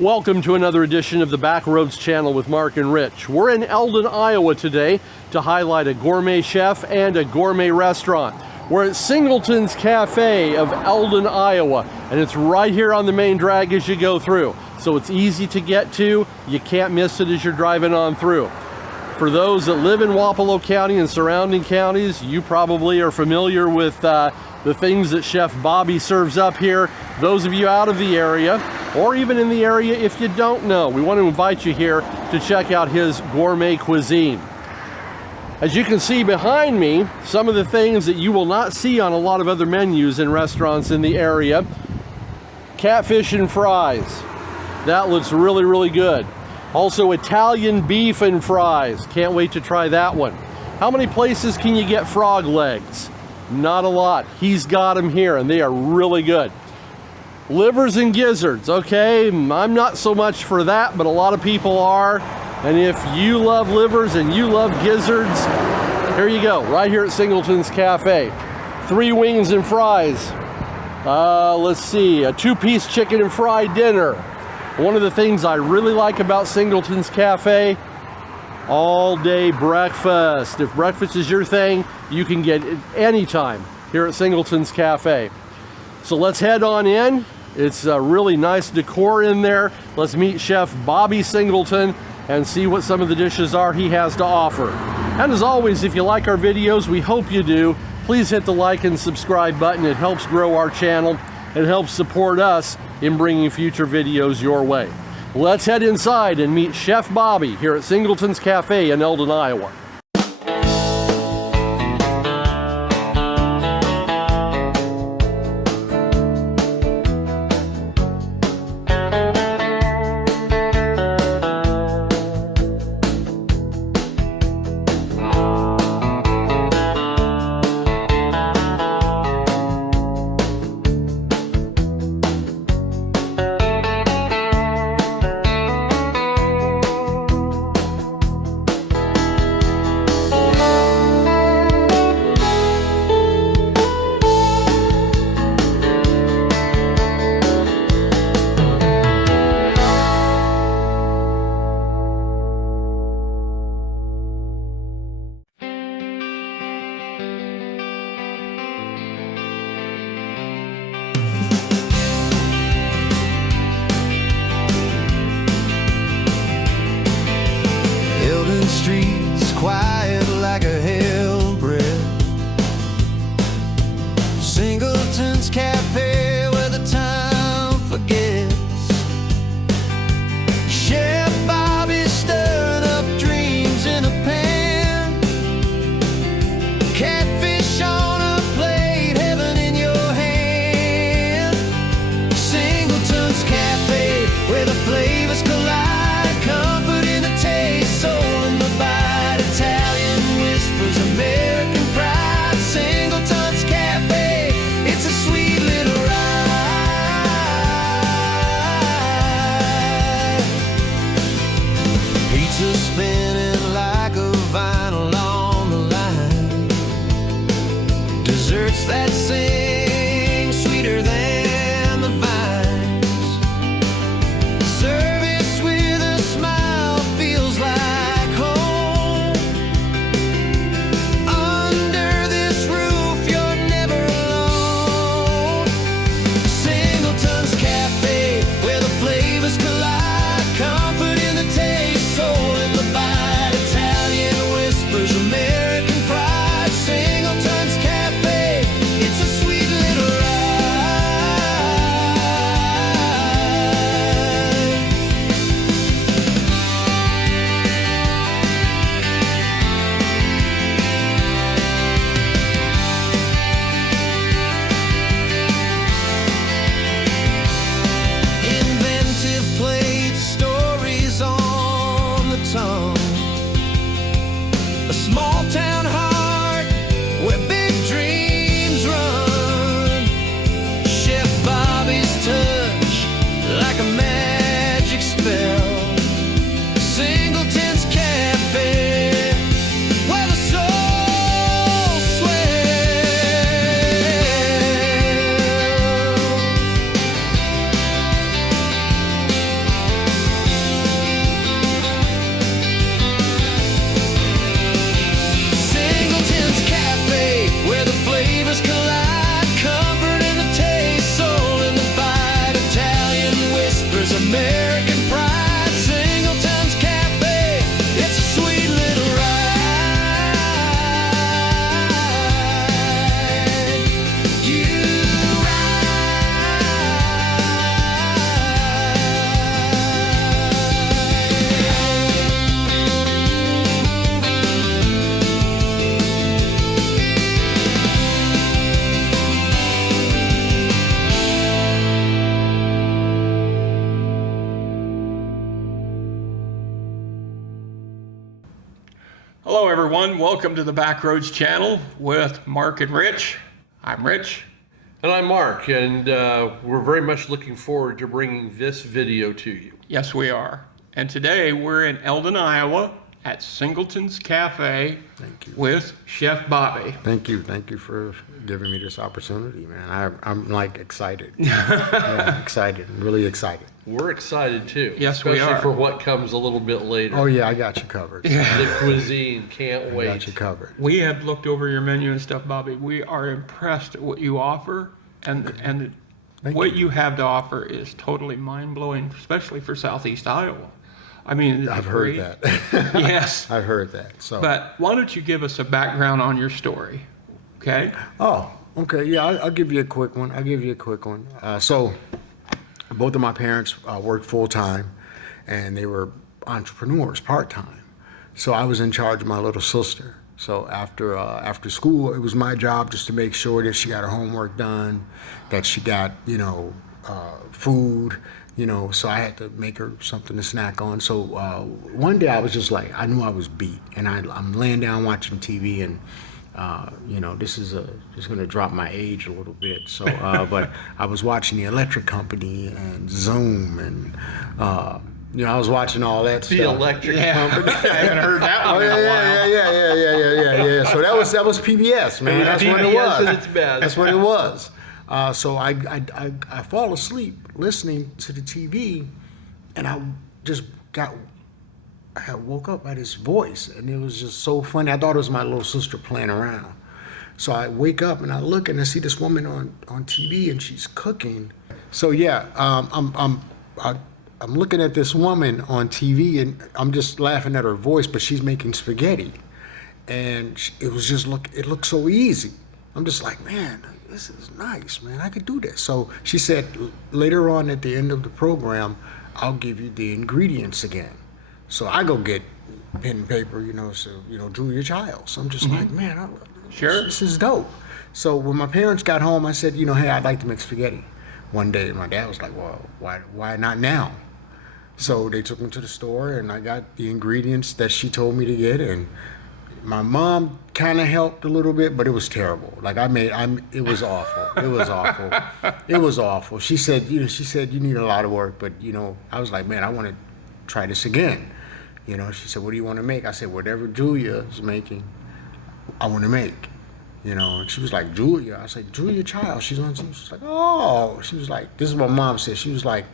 Welcome to another edition of the Backroads channel with Mark and Rich. We're in Eldon, Iowa today to highlight a gourmet chef and a gourmet restaurant. We're at Singleton's Cafe of Eldon, Iowa, and it's right here on the main drag as you go through. So it's easy to get to. You can't miss it as you're driving on through. For those that live in Wapello County and surrounding counties, you probably are familiar with the things that Chef Bobby serves up here. Those of you out of the area, or even in the area if you don't know, we want to invite you here to check out his gourmet cuisine. As you can see behind me, some of the things that you will not see on a lot of other menus in restaurants in the area. Catfish and fries. That looks really, really good. Also Italian beef and fries. Can't wait to try that one. How many places can you get frog legs? Not a lot. He's got them here and they are really good. Livers and gizzards. Okay, I'm not so much for that, but a lot of people are. And if you love livers and you love gizzards, here you go, right here at Singleton's Cafe. 3 wings and fries. Let's see, a 2-piece chicken and fry dinner. One of the things I really like about Singleton's Cafe, all day breakfast. If breakfast is your thing, you can get it anytime here at Singleton's Cafe. So let's head on in. It's a really nice decor in there. Let's meet Chef Bobby Singleton and see what some of the dishes are he has to offer. And as always, if you like our videos, we hope you do, please hit the like and subscribe button. It helps grow our channel. It helps support us in bringing future videos your way. Let's head inside and meet Chef Bobby here at Singleton's Cafe in Eldon, Iowa. Streets quiet like a hell-breath. Singleton's Cafe where the time forgets. Chef Bobby stirring up dreams in a pan. Catfish on a plate, heaven in your hand. Singleton's Cafe where the flavors collide. Comfort in the taste, soul in the bite. Italian flavor's American pride. Singleton's Cafe, it's a sweet little ride. You Hello everyone, welcome to the Backroads channel with Mark and Rich. I'm Rich. And I'm Mark, and we're very much looking forward to bringing this video to you. Yes, we are. And today we're in Eldon, Iowa at Singleton's Cafe with Chef Bobby. Thank you for giving me this opportunity, man. I'm like excited. Yeah, excited, really excited. We're excited too. Yes, we especially are. for what comes a little bit later. Oh yeah, I got you covered. The cuisine, can't wait. I got you covered. We have looked over your menu and stuff, Bobby. We are impressed at what you offer, and what you have to offer is totally mind-blowing, especially for Southeast Iowa. I mean, I've heard that. Yes. I've heard that. So. But why don't you give us a background on your story, okay? Oh, okay. Yeah, I'll give you a quick one. So, both of my parents worked full time, and they were entrepreneurs part time. So I was in charge of my little sister. So after school, it was my job just to make sure that she got her homework done, that she got food. So I had to make her something to snack on. So one day I was just like, I knew I was beat, and I'm laying down watching TV, and this is just going to drop my age a little bit. So, but I was watching the Electric Company and Zoom, and I was watching all that stuff. The Electric Company. I haven't heard that one in a while. Yeah. So that was PBS, man. That's what it PBS was. at its best. That's what it was. So I fall asleep listening to the TV, and I woke up by this voice, and it was just so funny. I thought it was my little sister playing around. So I wake up and I look and I see this woman on TV, and she's cooking. So yeah, I'm looking at this woman on TV, and I'm just laughing at her voice, but she's making spaghetti, and it looked so easy. I'm just like, man, this is nice, man. I could do this. So she said later on at the end of the program, I'll give you the ingredients again. So I go get pen and paper, Julia Childs. So I'm just like, man, I love this. Sure. This is dope. So when my parents got home, I said, hey, I'd like to make spaghetti one day. And my dad was like, well, why not now? So they took me to the store, and I got the ingredients that she told me to get, and my mom kind of helped a little bit, but it was terrible. Like it was awful. It was awful. She said you need a lot of work, but I was like, man, I want to try this again. She said, what do you want to make? I said, whatever Julia is making, I want to make. And she was like, Julia. I said, Julia Child. She's on TV. She's like, oh. She was like, this is what mom said. She was like,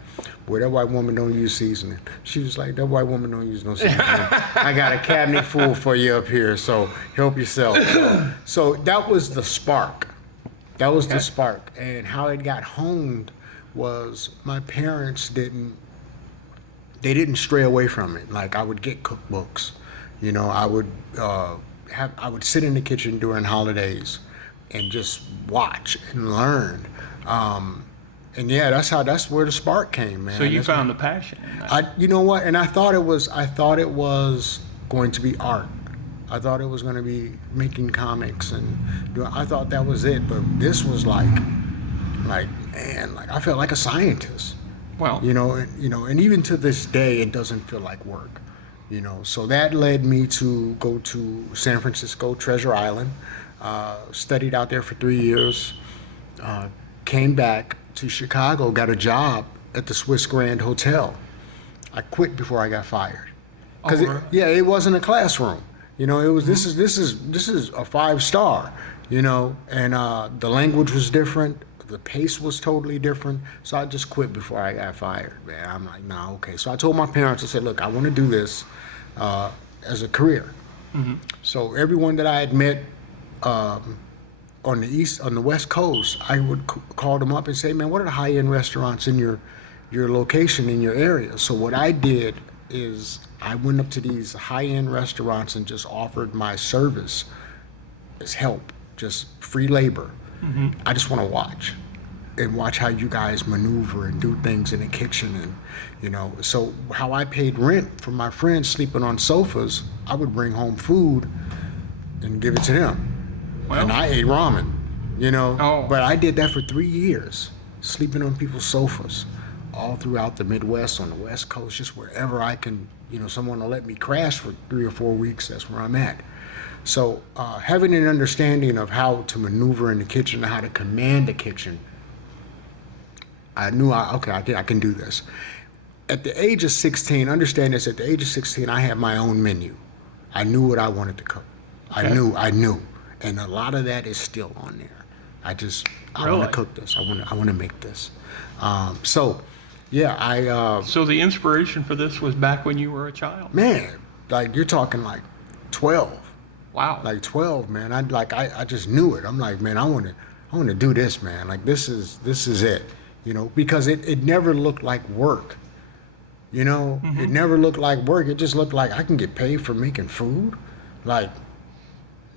well, that white woman don't use seasoning. She was like, that white woman don't use no seasoning. I got a cabinet full for you up here, so help yourself. So that was the spark. The spark. And how it got honed was my parents didn't stray away from it. Like I would get cookbooks. I would sit in the kitchen during holidays and just watch and learn. And yeah, that's where the spark came, man. So you found the passion in that. You know what? And I thought it was going to be art. I thought it was going to be making comics, and I thought that was it. But this was like I felt like a scientist. Well, and even to this day, it doesn't feel like work. So that led me to go to San Francisco, Treasure Island, studied out there for 3 years, came back to Chicago, got a job at the Swiss Grand Hotel. I quit before I got fired. Because it wasn't a classroom. It was this is a 5-star, and the language was different. The pace was totally different, so I just quit before I got fired, man. I'm like, nah, okay. So I told my parents, I said, look, I want to do this as a career. Mm-hmm. So everyone that I had met on the West Coast, I would call them up and say, man, what are the high-end restaurants in your your location in your area. So what I did is I went up to these high-end restaurants and just offered my service as help, just free labor. I just want to watch how you guys maneuver and do things in the kitchen. And, you know, so how I paid rent for my friends sleeping on sofas, I would bring home food and give it to them. Well. And I ate ramen, you know. Oh. But I did that for 3 years, sleeping on people's sofas all throughout the Midwest, on the West Coast, just wherever I can, you know, someone will let me crash for 3 or 4 weeks, that's where I'm at. So having an understanding of how to maneuver in the kitchen, how to command the kitchen, I knew, I can do this. At the age of 16, understand this, at the age of 16, I had my own menu. I knew what I wanted to cook. I knew. And a lot of that is still on there. I Really? want to cook this. I want to make this. So the inspiration for this was back when you were a child. man, like you're talking like 12. Wow. Like 12, man. I just knew it. I'm like, man, I want to do this, man. Like this is it, you know, because it never looked like work. You know, it never looked like work. It just looked like I can get paid for making food. Like,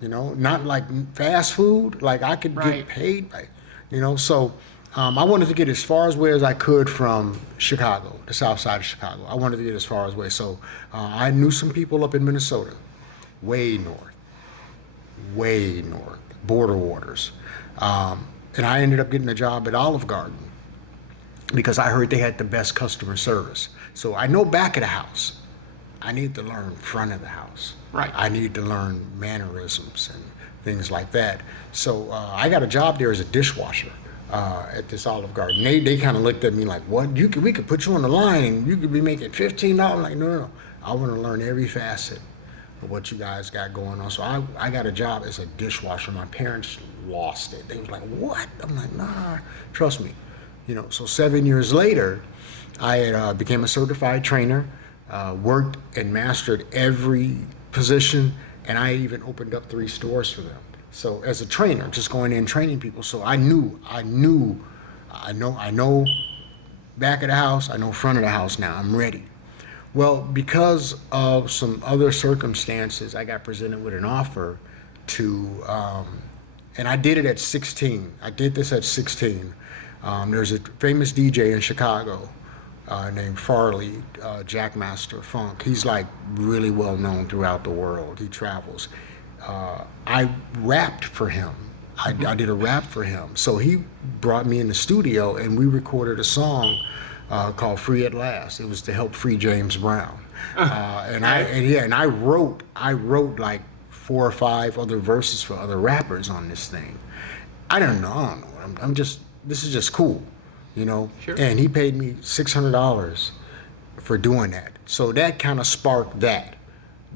you know, not like fast food. Like I could get paid, like, you know, so I wanted to get as far away as I could from Chicago, the south side of Chicago. I wanted to get as far away. So I knew some people up in Minnesota, way north, border waters. And I ended up getting a job at Olive Garden because I heard they had the best customer service. So I know back of the house. I need to learn front of the house. Right. I need to learn mannerisms and things like that. So I got a job there as a dishwasher at this Olive Garden. They kind of looked at me like, what? We could put you on the line and you could be making $15. I'm like, no. I want to learn every facet of what you guys got going on. So I got a job as a dishwasher. My parents lost it. They was like, what? I'm like, nah, trust me. You know, so 7 years later, I had, became a certified trainer, worked and mastered every position, and I even opened up 3 stores for them. So as a trainer, just going in training people. So I know back of the house, I know front of the house now. I'm ready. Well, because of some other circumstances, I got presented with an offer to, and I did it at 16. I did this at 16. There's a famous DJ in Chicago named Farley, Jackmaster Funk. He's like really well known throughout the world. He travels. I rapped for him. I did a rap for him. So he brought me in the studio and we recorded a song called "Free at Last." It was to help free James Brown. And I wrote like 4 or 5 other verses for other rappers on this thing. I don't know. This is just cool, you know. Sure. And he paid me $600 for doing that. So that kind of sparked that.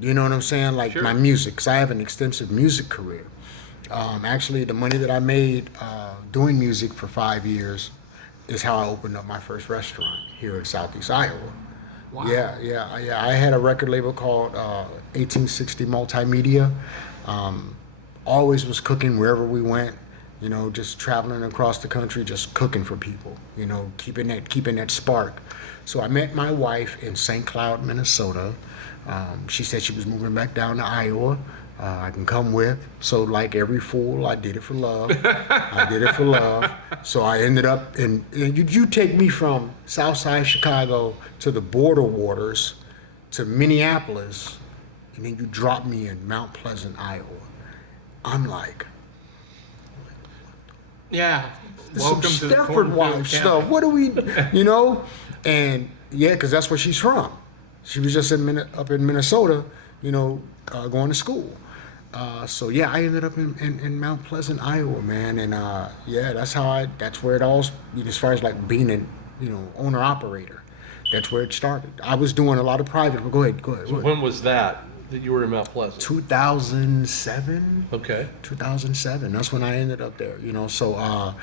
You know what I'm saying? Like Sure. my music, because I have an extensive music career. Actually, the money that I made doing music for 5 years is how I opened up my first restaurant here in Southeast Iowa. Wow. Yeah. I had a record label called 1860 Multimedia. Always was cooking wherever we went. You know, just traveling across the country, just cooking for people. You know, keeping that spark. So I met my wife in St. Cloud, Minnesota. She said she was moving back down to Iowa. I can come with. So like every fool, I did it for love. So I ended up in, you take me from Southside Chicago to the border waters to Minneapolis, and then you drop me in Mount Pleasant, Iowa. I'm like, Yeah. some Welcome to the Stepford cornfield wife camp. stuff. What do we, you know? And yeah, because that's where she's from. She was just up in Minnesota, you know, going to school. So yeah, I ended up in Mount Pleasant, Iowa, man. And yeah, that's where it all, as far as like being an, you know, owner operator, that's where it started. I was doing a lot of private. Go ahead. So when was that you were in Mount Pleasant? 2007. Okay. 2007. That's when I ended up there. You know, so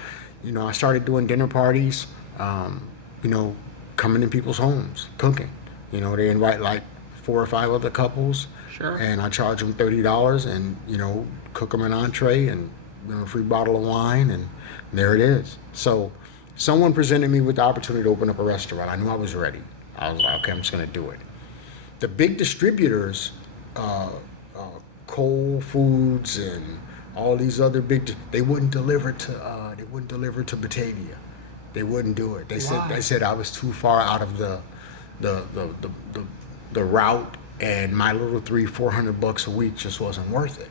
you know, I started doing dinner parties. You know, coming in people's homes, cooking. You know, they invite like 4 or 5 other couples. Sure. And I charge them $30, and you know, cook them an entree and, you know, a free bottle of wine, and there it is. So Someone presented me with the opportunity to open up a restaurant. I knew I was ready. I was like, okay, I'm just going to do it. The big distributors, Cold Foods and all these other they wouldn't deliver to Batavia. They wouldn't do it. They said I was too far out of the route, and my little $300-400 a week just wasn't worth it.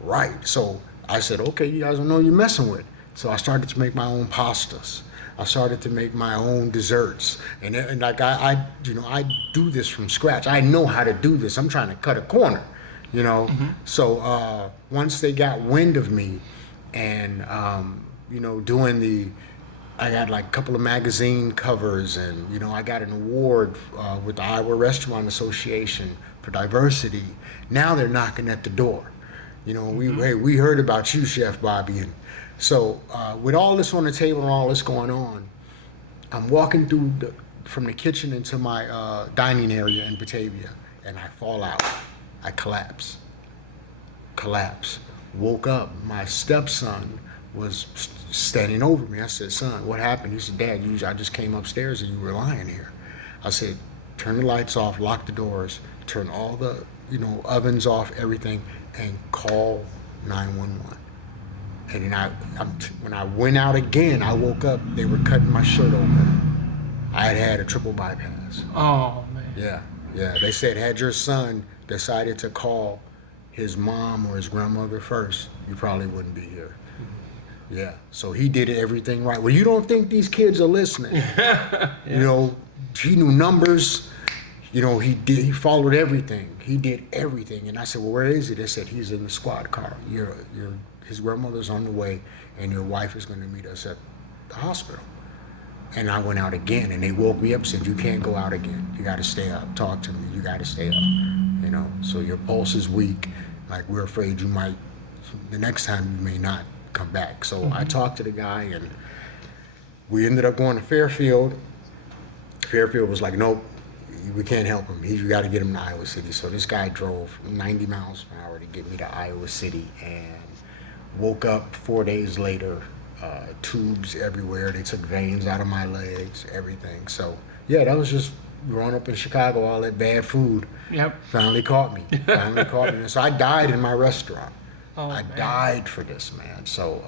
Right. So I said, okay, you guys don't know you're messing with. So I started to make my own pastas. I started to make my own desserts, and like I do this from scratch. I know how to do this. I'm trying to cut a corner, you know. So once they got wind of me, and I got like a couple of magazine covers, and I got an award with the Iowa Restaurant Association for diversity. Now they're knocking at the door. We heard about you, Chef Bobby, and so with all this on the table and all this going on, I'm walking from the kitchen into my dining area in Batavia, and I fall out. I collapse. Woke up. My stepson was standing over me. I said, son, what happened? He said, Dad, I just came upstairs and you were lying here. I said, turn the lights off, lock the doors, turn all the ovens off, everything, and call 911. And then when I went out again, I woke up, they were cutting my shirt open. I had a triple bypass. Oh, man. Yeah. They said, had your son decided to call his mom or his grandmother first, you probably wouldn't be here. Yeah, so he did everything right. Well, you don't think these kids are listening. He knew numbers. He followed everything. He did everything. And I said, well, where is he? They said, he's in the squad car. His grandmother's on the way, and your wife is going to meet us at the hospital. And I went out again, and they woke me up and said, you can't go out again. You got to stay up. Talk to me. You got to stay up. So your pulse is weak. Like, we're afraid the next time you may not come back. So I talked to the guy, and we ended up going to Fairfield. Fairfield was like, nope, we can't help him. You got to get him to Iowa City. So this guy drove 90 miles an hour to get me to Iowa City, and woke up 4 days later, tubes everywhere. They took veins out of my legs, everything. So yeah, that was just growing up in Chicago. All that bad food finally caught me. And so I died in my restaurant. I died for this, man. So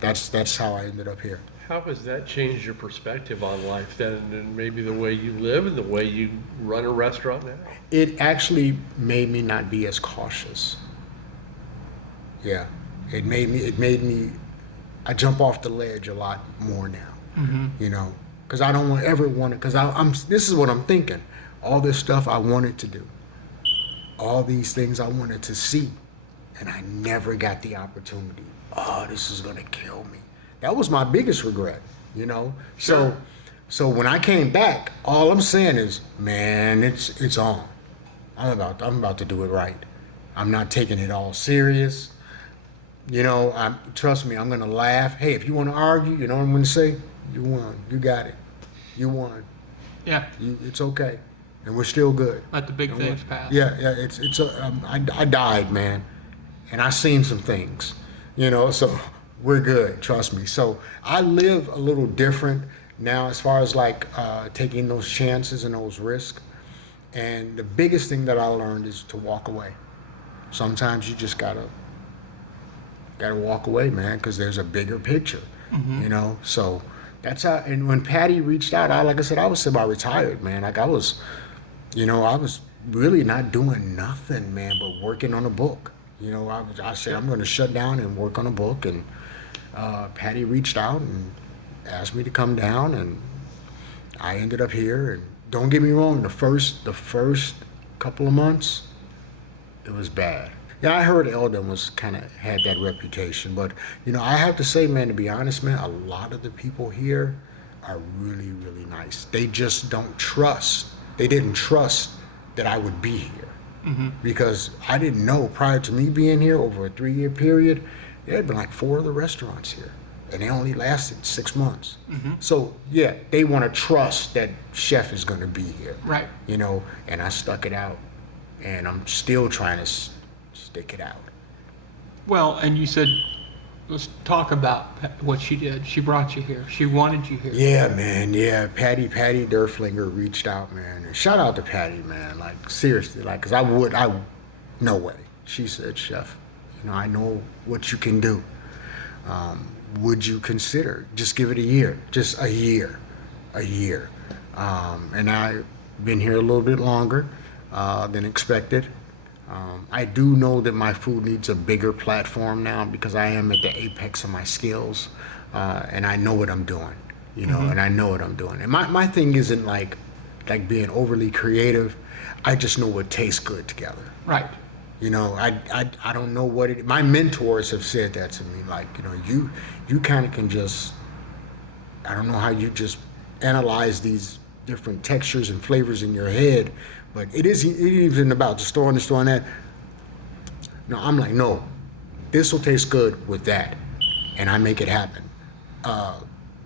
that's how I ended up here. How has that changed your perspective on life then, and maybe the way you live and the way you run a restaurant now? It actually made me not be as cautious. Yeah, it made me. I jump off the ledge a lot more now. Because I don't ever want to. Because this is what I'm thinking. All this stuff I wanted to do. All these things I wanted to see. And I never got the opportunity. Oh, this is gonna kill me. That was my biggest regret, Sure. So when I came back, all I'm saying is, man, it's on. I'm about to do it right. I'm not taking it all serious. Trust me, I'm gonna laugh. Hey, if you want to argue, you know what I'm gonna say? You won. You got it. You won. Yeah. It's okay, and we're still good. Let the big things pass. Yeah. I died, man. And I seen some things, so we're good, trust me. So I live a little different now as far as like taking those chances and those risks. And the biggest thing that I learned is to walk away. Sometimes you just gotta walk away, man, because there's a bigger picture, So that's how. And when Patty reached out, like I said, I was semi-retired, man. Like I was really not doing nothing, man, but working on a book. I said, I'm going to shut down and work on a book. And Patty reached out and asked me to come down, and I ended up here. And don't get me wrong, the first couple of months, it was bad. Yeah, I heard Eldon had that reputation. But, I have to say, man, to be honest, man, a lot of the people here are really, really nice. They just don't trust. They didn't trust that I would be here. Because I didn't know prior to me being here over a 3-year period, there had been like 4 other restaurants here, and they only lasted 6 months. So yeah, they want to trust that Chef is going to be here, Right. And I stuck it out, and I'm still trying to stick it out. Well, and you said let's talk about what she did. She brought you here. She wanted you here. Yeah, man. Yeah, Patty Derflinger reached out, man. And shout out to Patty, man. Like seriously, like, cause no way. She said, Chef, I know what you can do. Would you consider just give it a year, just a year. And I've been here a little bit longer than expected. I do know that my food needs a bigger platform now because I am at the apex of my skills, and I know what I'm doing, and I know what I'm doing. And my thing isn't like being overly creative. I just know what tastes good together. Right. I don't know what it. My mentors have said that to me. Like, you kind of can just. I don't know how you just analyze these different textures and flavors in your head, but it isn't about just throwing this, throwing that. No, I'm like, no, this will taste good with that, and I make it happen. A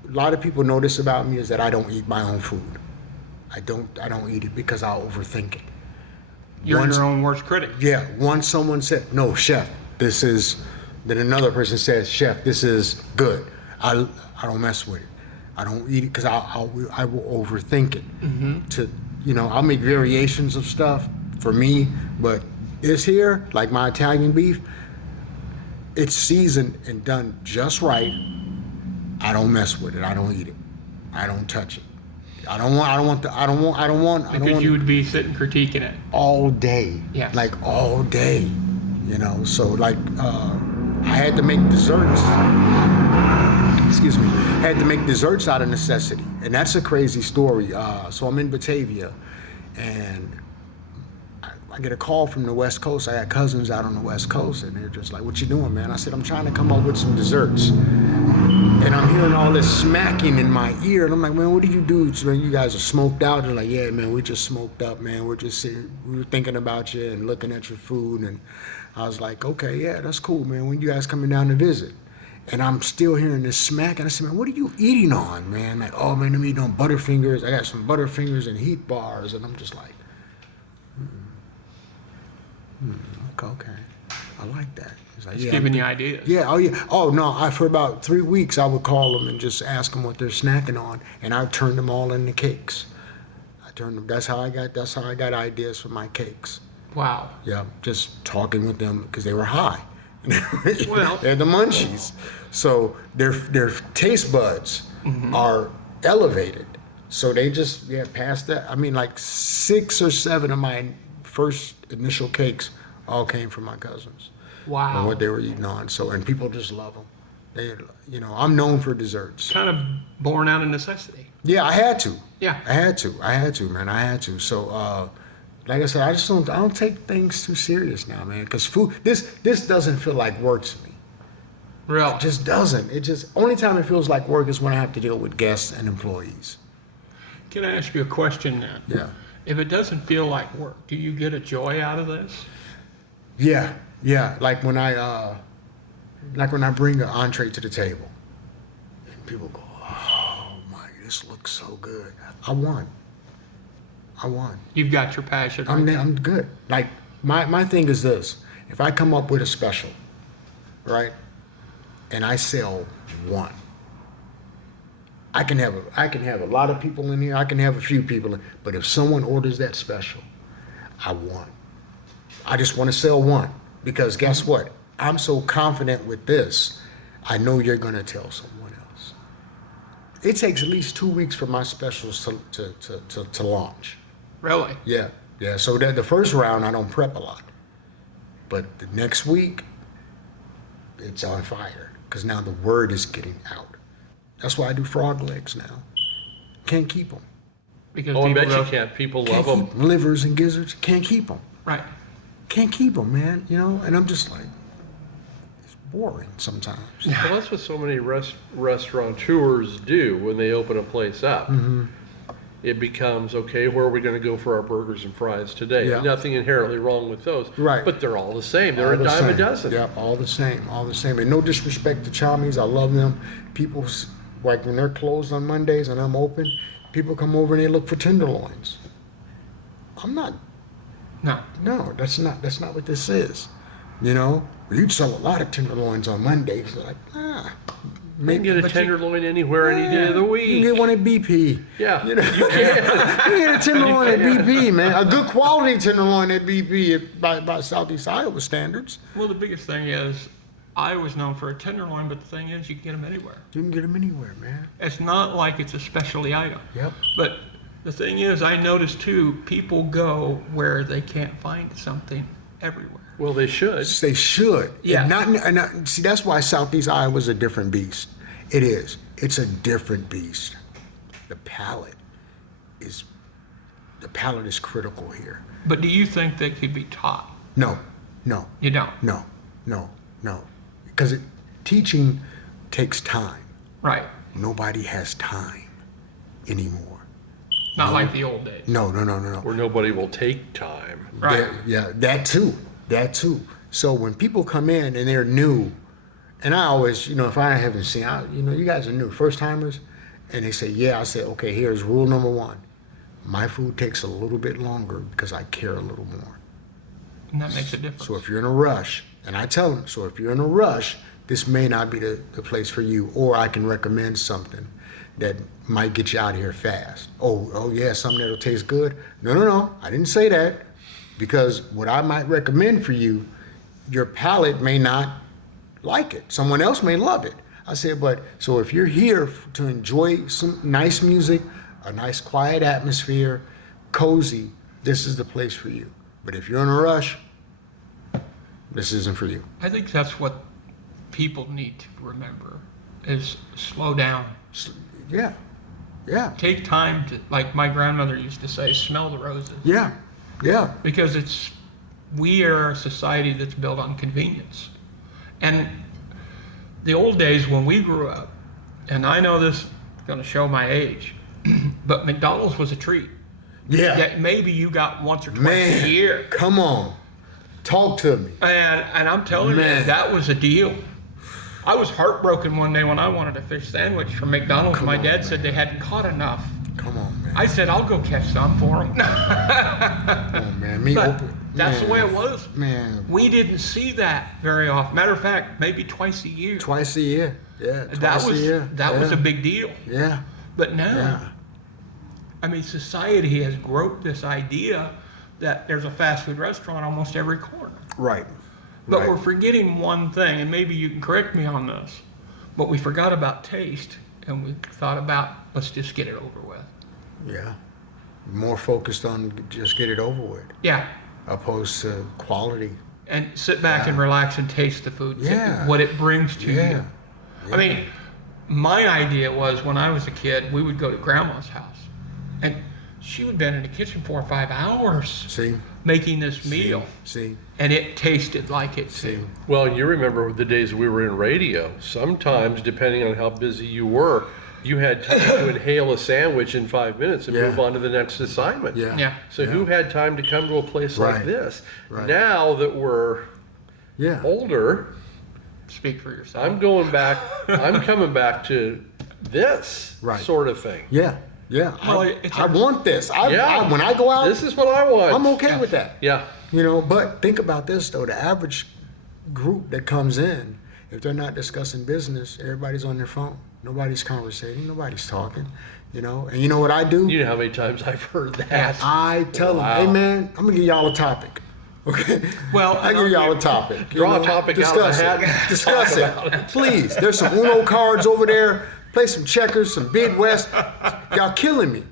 lot of people know this about me is that I don't eat my own food. I don't eat it because I'll overthink it. You're your own worst critic. Yeah. Once someone said, "No, chef, this is," then another person says, "Chef, this is good." I don't mess with it. I don't eat it because I will overthink it. Mm-hmm. I'll make variations of stuff for me, but this here, like my Italian beef, it's seasoned and done just right. I don't mess with it. I don't eat it. I don't touch it. Because you would be sitting critiquing it all day. Yes. Like all day. So like I had to make desserts. Excuse me. I had to make desserts out of necessity. And that's a crazy story. So I'm in Batavia and I get a call from the West Coast. I had cousins out on the West Coast and they're just like, "What you doing, man?" I said, "I'm trying to come up with some desserts." And I'm hearing all this smacking in my ear, and I'm like, "Man, what do you do? Man, you guys are smoked out." They're like, "Yeah, man, we just smoked up, man. We were thinking about you and looking at your food." And I was like, "Okay, yeah, that's cool, man. When you guys coming down to visit?" And I'm still hearing this smack, and I said, "Man, what are you eating on, man?" Like, "Oh, man, I'm eating on Butterfingers. I got some Butterfingers and Heat bars," and I'm just like, okay, I like that. He's like, It's giving you ideas. Yeah, oh yeah. Oh no, for about 3 weeks I would call them and just ask them what they're snacking on, and I would turn them all into cakes. That's how I got ideas for my cakes. Wow. Yeah, just talking with them because they were high. Well, they're the munchies, so their taste buds are elevated. So they just past that. I mean, like 6 or 7 of my first initial cakes all came from my cousins. Wow. And what they were eating on. So, and people just love them. I'm known for desserts. Kind of born out of necessity. Yeah, I had to. Yeah. I had to, man. I had to. So, like I said, I don't take things too serious now, man. Because food, this doesn't feel like work to me. Really? It just doesn't. Only time it feels like work is when I have to deal with guests and employees. Can I ask you a question then? Yeah. If it doesn't feel like work, do you get a joy out of this? Yeah. Like when I bring an entree to the table, and people go, "Oh my, this looks so good." I won. You've got your passion. I'm good. Like my thing is this: if I come up with a special, right, and I sell one, I can have a lot of people in here. I can have a few people, but if someone orders that special, I won. I just want to sell one because guess what? I'm so confident with this. I know you're gonna tell someone else. It takes at least 2 weeks for my specials to launch. Really? Yeah. So that the first round I don't prep a lot, but the next week it's on fire because now the word is getting out. That's why I do frog legs now. Can't keep them. Because Oh, I bet you love- can't. People Can't love keep them. livers and gizzards. Can't keep them. Right. Can't keep them, man. And I'm just like, it's boring sometimes. Well, that's what so many restaurateurs do when they open a place up. Mm-hmm. It becomes, okay, where are we going to go for our burgers and fries today? Yeah. Nothing inherently wrong with those. Right. But they're all the same. They're All a the dime a same. dozen. Yeah, all the same. And no disrespect to Chowmies, I love them. People, like when they're closed on Mondays and I'm open, people come over and they look for tenderloins. I'm not. No. No, that's not what this is. You know, you'd sell a lot of tenderloins on Mondays. Like, You can get a tenderloin anywhere, any day of the week. You can get one at BP. Yeah, you know, you can. You get a tenderloin at BP, man. A good quality tenderloin at BP by Southeast Iowa standards. Well, the biggest thing is, Iowa's known for a tenderloin, but the thing is, you can get them anywhere. You can get them anywhere, man. It's not like it's a specialty item. Yep. But the thing is, I noticed too, people go where they can't find something everywhere. Well, they should. They should. Yeah. See, that's why Southeast Iowa's a different beast. It is. It's a different beast. The palate is critical here. But do you think they could be taught? No. You don't? No. Because teaching takes time. Right. Nobody has time anymore. Not like the old days. No. Where nobody will take time. Right. That too. So when people come in and they're new, and I always, if I haven't seen, you guys are new, first timers, and they say, yeah, I say, okay, here's rule number 1. My food takes a little bit longer because I care a little more. And that makes a difference. So if you're in a rush, and I tell them, so if you're in a rush, this may not be the place for you, or I can recommend something that might get you out of here fast. Oh yeah, something that'll taste good. No, I didn't say that, because what I might recommend for you, your palate may not like it. Someone else may love it. I said, so if you're here to enjoy some nice music, a nice quiet atmosphere, cozy, this is the place for you. But if you're in a rush, this isn't for you. I think that's what people need to remember, is slow down. Yeah. Take time to, like my grandmother used to say, smell the roses. Yeah. Because we are a society that's built on convenience. And the old days when we grew up, and I know this is going to show my age, but McDonald's was a treat. Yeah. That maybe you got once or twice a year. Come on. Talk to me. And I'm telling you, that was a deal. I was heartbroken one day when I wanted a fish sandwich from McDonald's. My dad said they hadn't caught enough. Come on, man. I said, I'll go catch some for them. Come on, man. That's the way it was. Man. We didn't see that very often. Matter of fact, maybe twice a year. Twice a year. Yeah. That was a big deal. Yeah. But now, I mean, society has groped this idea that there's a fast food restaurant almost every corner. Right. But we're forgetting one thing, and maybe you can correct me on this, but we forgot about taste, and we thought about, let's just get it over with. Yeah. More focused on just get it over with. Yeah. Opposed to quality. And sit back and relax and taste the food, Yeah. what it brings to you. Yeah. I mean, my idea was when I was a kid, we would go to grandma's house, and she would be in the kitchen 4 or 5 hours making this meal. See. And it tasted like it too. Well, you remember the days we were in radio. Sometimes, depending on how busy you were, you had time to inhale a sandwich in 5 minutes and move on to the next assignment. Yeah. So who had time to come to a place like this? Right. Now that we're older, Speak for yourself. I'm coming back to this sort of thing. Yeah. Well, I want this. I when I go out, this is what I want. I'm okay with that. Yeah. But think about this though. The average group that comes in, if they're not discussing business, everybody's on their phone. Nobody's conversating. Nobody's talking. And you know what I do? You know how many times I've heard that. I tell them, hey man, I'm gonna give y'all a topic. Okay. Well, I give y'all a topic. Draw a topic out of the hat. Discuss it. Please. There's some Uno cards over there. Play some checkers, some Bid West. Y'all killing me.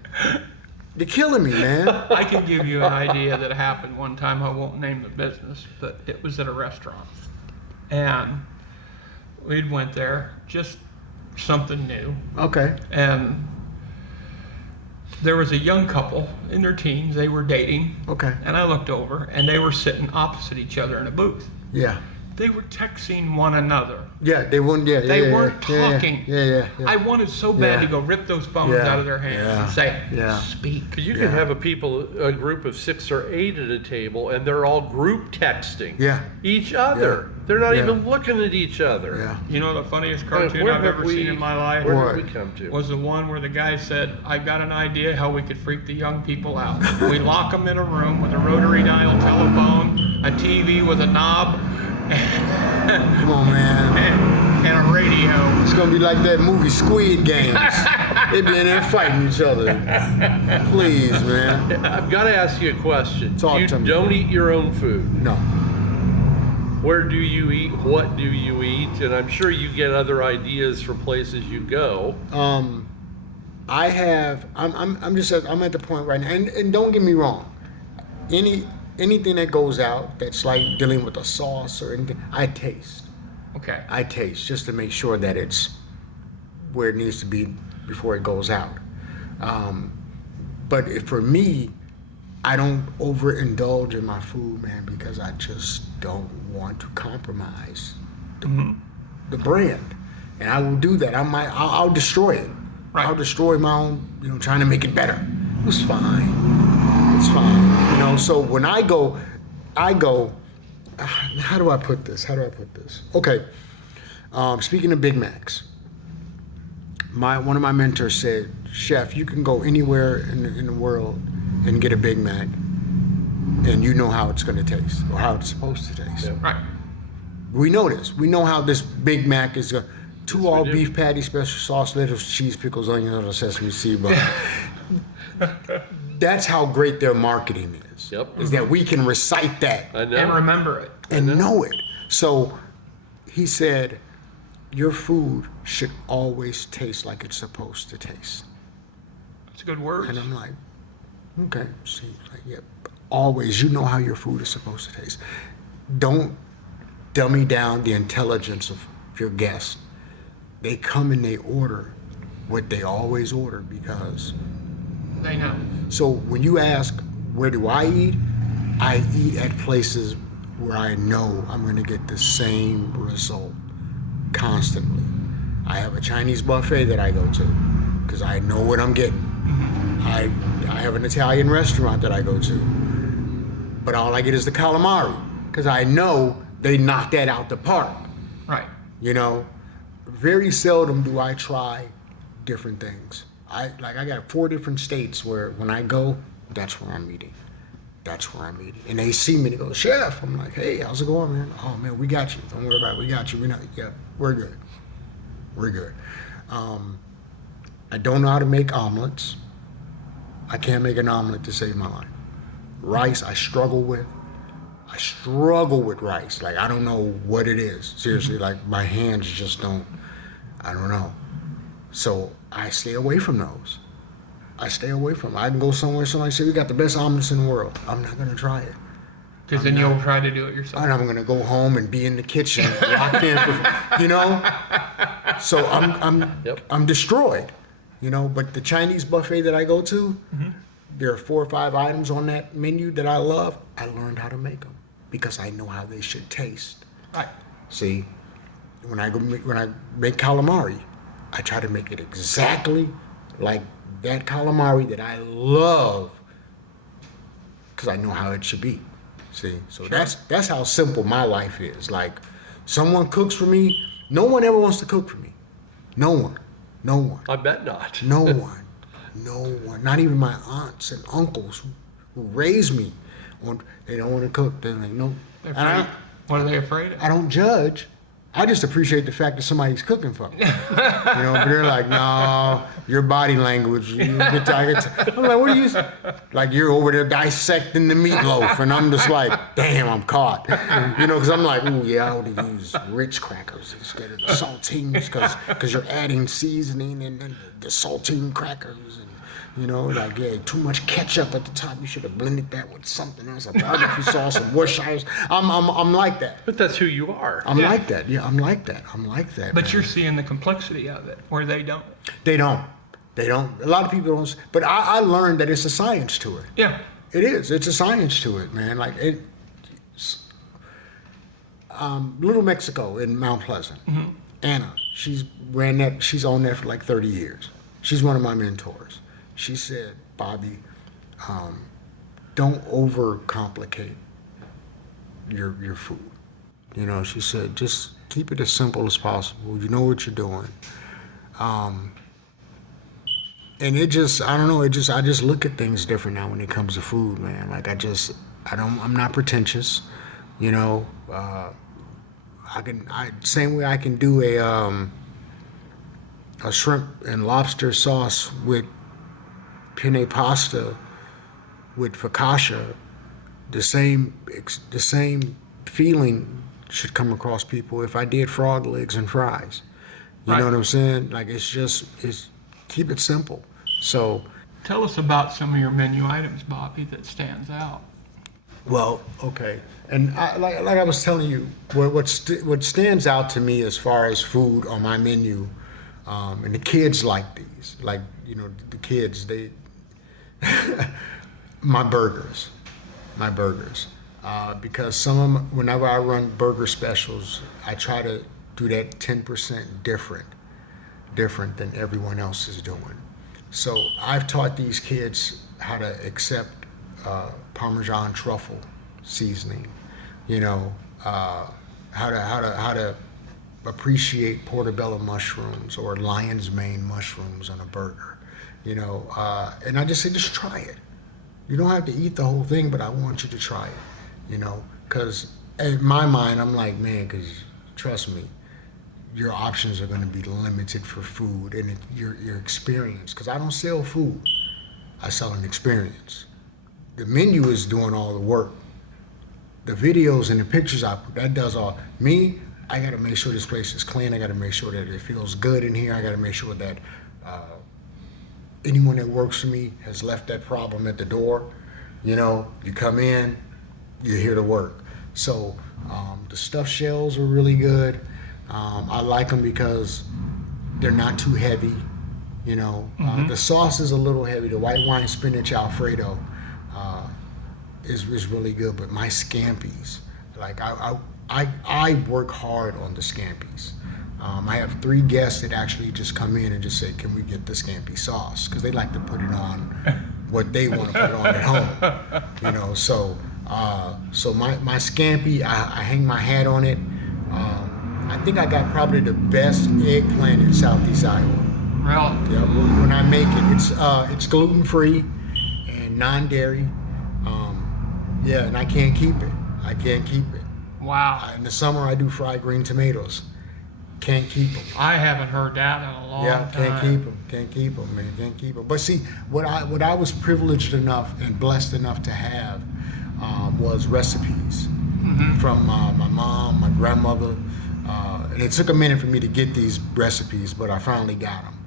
You're killing me, man. I can give you an idea that happened one time. I won't name the business, but it was at a restaurant. And we went there, just something new. Okay. And there was a young couple in their teens. They were dating. Okay. And I looked over, and they were sitting opposite each other in a booth. Yeah. They were texting one another. Yeah, they wouldn't. Yeah, They weren't talking. Yeah. I wanted so bad to go rip those phones out of their hands and say, speak. Because you can have a group of 6 or 8 at a table, and they're all group texting each other. Yeah. They're not even looking at each other. Yeah. You know the funniest cartoon Where I've have ever we- seen in my life? Where did we come to? Was the one where the guy said, I got an idea how we could freak the young people out. We lock them in a room with a rotary dial telephone, a TV with a knob, Come on, man. and a radio. It's gonna be like that movie Squid Games. They be in there fighting each other. Please, man. I've got to ask you a question. Talk You to me. don't eat your own food. No. Where do you eat? What do you eat? And I'm sure you get other ideas for places you go. I'm at the point right now, and don't get me wrong. Anything that goes out that's like dealing with a sauce or anything, I taste. Okay. I taste just to make sure that it's where it needs to be before it goes out. But for me, I don't overindulge in my food, man, because I just don't want to compromise the brand, and I will do that. I'll destroy it. Right. I'll destroy my own, trying to make it better. It's fine. It's fine. So when I go. How do I put this? Okay. Speaking of Big Macs, one of my mentors said, "Chef, you can go anywhere in the world and get a Big Mac, and you know how it's going to taste or how it's supposed to taste." Yeah. Right. We know this. We know how this Big Mac is going. Two Yes, we all do. beef patties, special sauce, lettuce, cheese, pickles, onions, little sesame seed butter. That's how great their marketing is. Yep. Is that we can recite that I know. And remember it. and know it. So he said, your food should always taste like it's supposed to taste. That's a good word. And I'm like, okay, see, like, yeah, always, you know how your food is supposed to taste. Don't dummy down the intelligence of your guests. They come and they order what they always order because. They know. So when you ask, where do I eat at places where I know I'm going to get the same result constantly. I have a Chinese buffet that I go to because I know what I'm getting. I have an Italian restaurant that I go to, but all I get is the calamari because I know they knock that out the park. Right. Very seldom do I try different things. I got 4 different states where when I go, that's where I'm eating. And they see me, they go, "Chef." I'm like, "Hey, how's it going, man?" "Oh, man, we got you. Don't worry about it. We got you. We're good. We're good." I don't know how to make omelets. I can't make an omelet to save my life. Rice, I struggle with rice. Like, I don't know what it is. Seriously, like, my hands just don't, I don't know. So I stay away from those. I can go somewhere, somebody say, "We got the best omelets in the world." I'm not going to try it. Because then you'll try to do it yourself. And I'm going to go home and be in the kitchen, locked in, So I'm destroyed, But the Chinese buffet that I go to, there are 4 or 5 items on that menu that I love. I learned how to make them because I know how they should taste. Right. See, when I make calamari, I try to make it exactly like that calamari that I love because I know how it should be. See, so that's how simple my life is. Like, someone cooks for me. No one ever wants to cook for me. No one. I bet not. No one. Not even my aunts and uncles who raised me. They don't want to cook. They're like, no. What are they afraid of? I don't judge. I just appreciate the fact that somebody's cooking for me. But they're like, "No, your body language." I'm like, "What are you?" Like, you're over there dissecting the meatloaf, and I'm just like, "Damn, I'm caught." Because I'm like, "Ooh, yeah, I would have used Ritz crackers instead of the saltines, because you're adding seasoning and then the saltine crackers and." Too much ketchup at the top. You should have blended that with something else, a barbecue sauce, some Worcestershire. I'm like that. But that's who you are. I'm like that. Yeah, I'm like that. But man. you're seeing the complexity of it, where they don't. They don't. A lot of people don't. But I learned that it's a science to it. Yeah. It is. It's a science to it, man. Like Little Mexico in Mount Pleasant. Anna, she's on there for like 30 years. She's one of my mentors. She said, "Bobby, don't overcomplicate your food. She said, just keep it as simple as possible. You know what you're doing." And I don't know, I just look at things different now when it comes to food, man. Like, I'm not pretentious, Same way I can do a shrimp and lobster sauce with penne pasta with focaccia. The same feeling should come across people if I did frog legs and fries. You know what I'm saying? Like it's keep it simple. So Tell us about some of your menu items, Bobby, that stands out. well, okay, and like I was telling you, what stands out to me as far as food on my menu, and the kids like these, like the kids my burgers, because some of them, whenever I run burger specials, I try to do that 10% different than everyone else is doing. So I've taught these kids how to accept Parmesan truffle seasoning, how to appreciate portobello mushrooms or lion's mane mushrooms on a burger, and I just say, just try it. You don't have to eat the whole thing, but I want you to try it, because in my mind, I'm like, man, because trust me, your options are going to be limited for food and your experience, because I don't sell food, I sell an experience. The menu is doing all the work. The videos and the pictures I put, that does all. Me, I got to make sure this place is clean. I got to make sure that it feels good in here. I got to make sure that anyone that works for me has left that problem at the door. You come in, you're here to work. So the stuffed shells are really good. I like them because they're not too heavy. The sauce is a little heavy. The white wine spinach Alfredo is really good. But my scampi's, like I work hard on the scampi's. I have 3 guests that actually just come in and just say, "Can we get the scampi sauce?" Because they like to put it on what they want to put on at home. So my scampi, I hang my hat on it. I think I got probably the best eggplant in Southeast Iowa. Really? Yeah, when I make it, it's gluten free and non-dairy. And I can't keep it. Wow. In the summer, I do fried green tomatoes. Can't keep them. I haven't heard that in a long time. Can't keep them, man. Can't keep them. But see, what I was privileged enough and blessed enough to have was recipes from my mom, my grandmother, and it took a minute for me to get these recipes, but I finally got them.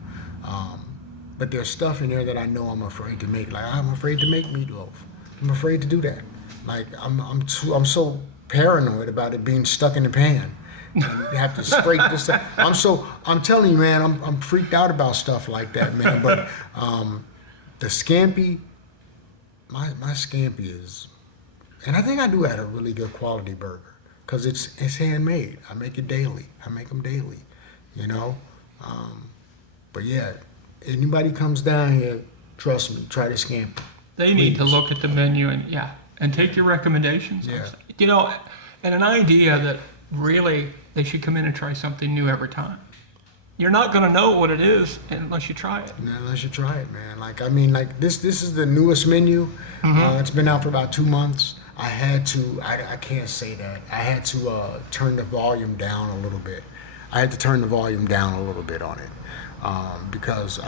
But there's stuff in there that I know I'm afraid to make. Like I'm afraid to make meatloaf. I'm afraid to do that. Like I'm so paranoid about it being stuck in the pan. And you have to scrape this stuff. I'm telling you, man, I'm freaked out about stuff like that, man. But the scampi, my scampi is, and I think I do have a really good quality burger because it's handmade. I make it daily. I make them daily, But yeah, anybody comes down here, trust me, try the scampi. They need to look at the menu and take your recommendations. Yeah. And an idea that really they should come in and try something new every time. You're not going to know what it is unless you try it. Unless you try it, man. This is the newest menu. It's been out for about 2 months. I had to, I can't say that. I had to turn the volume down a little bit. on it because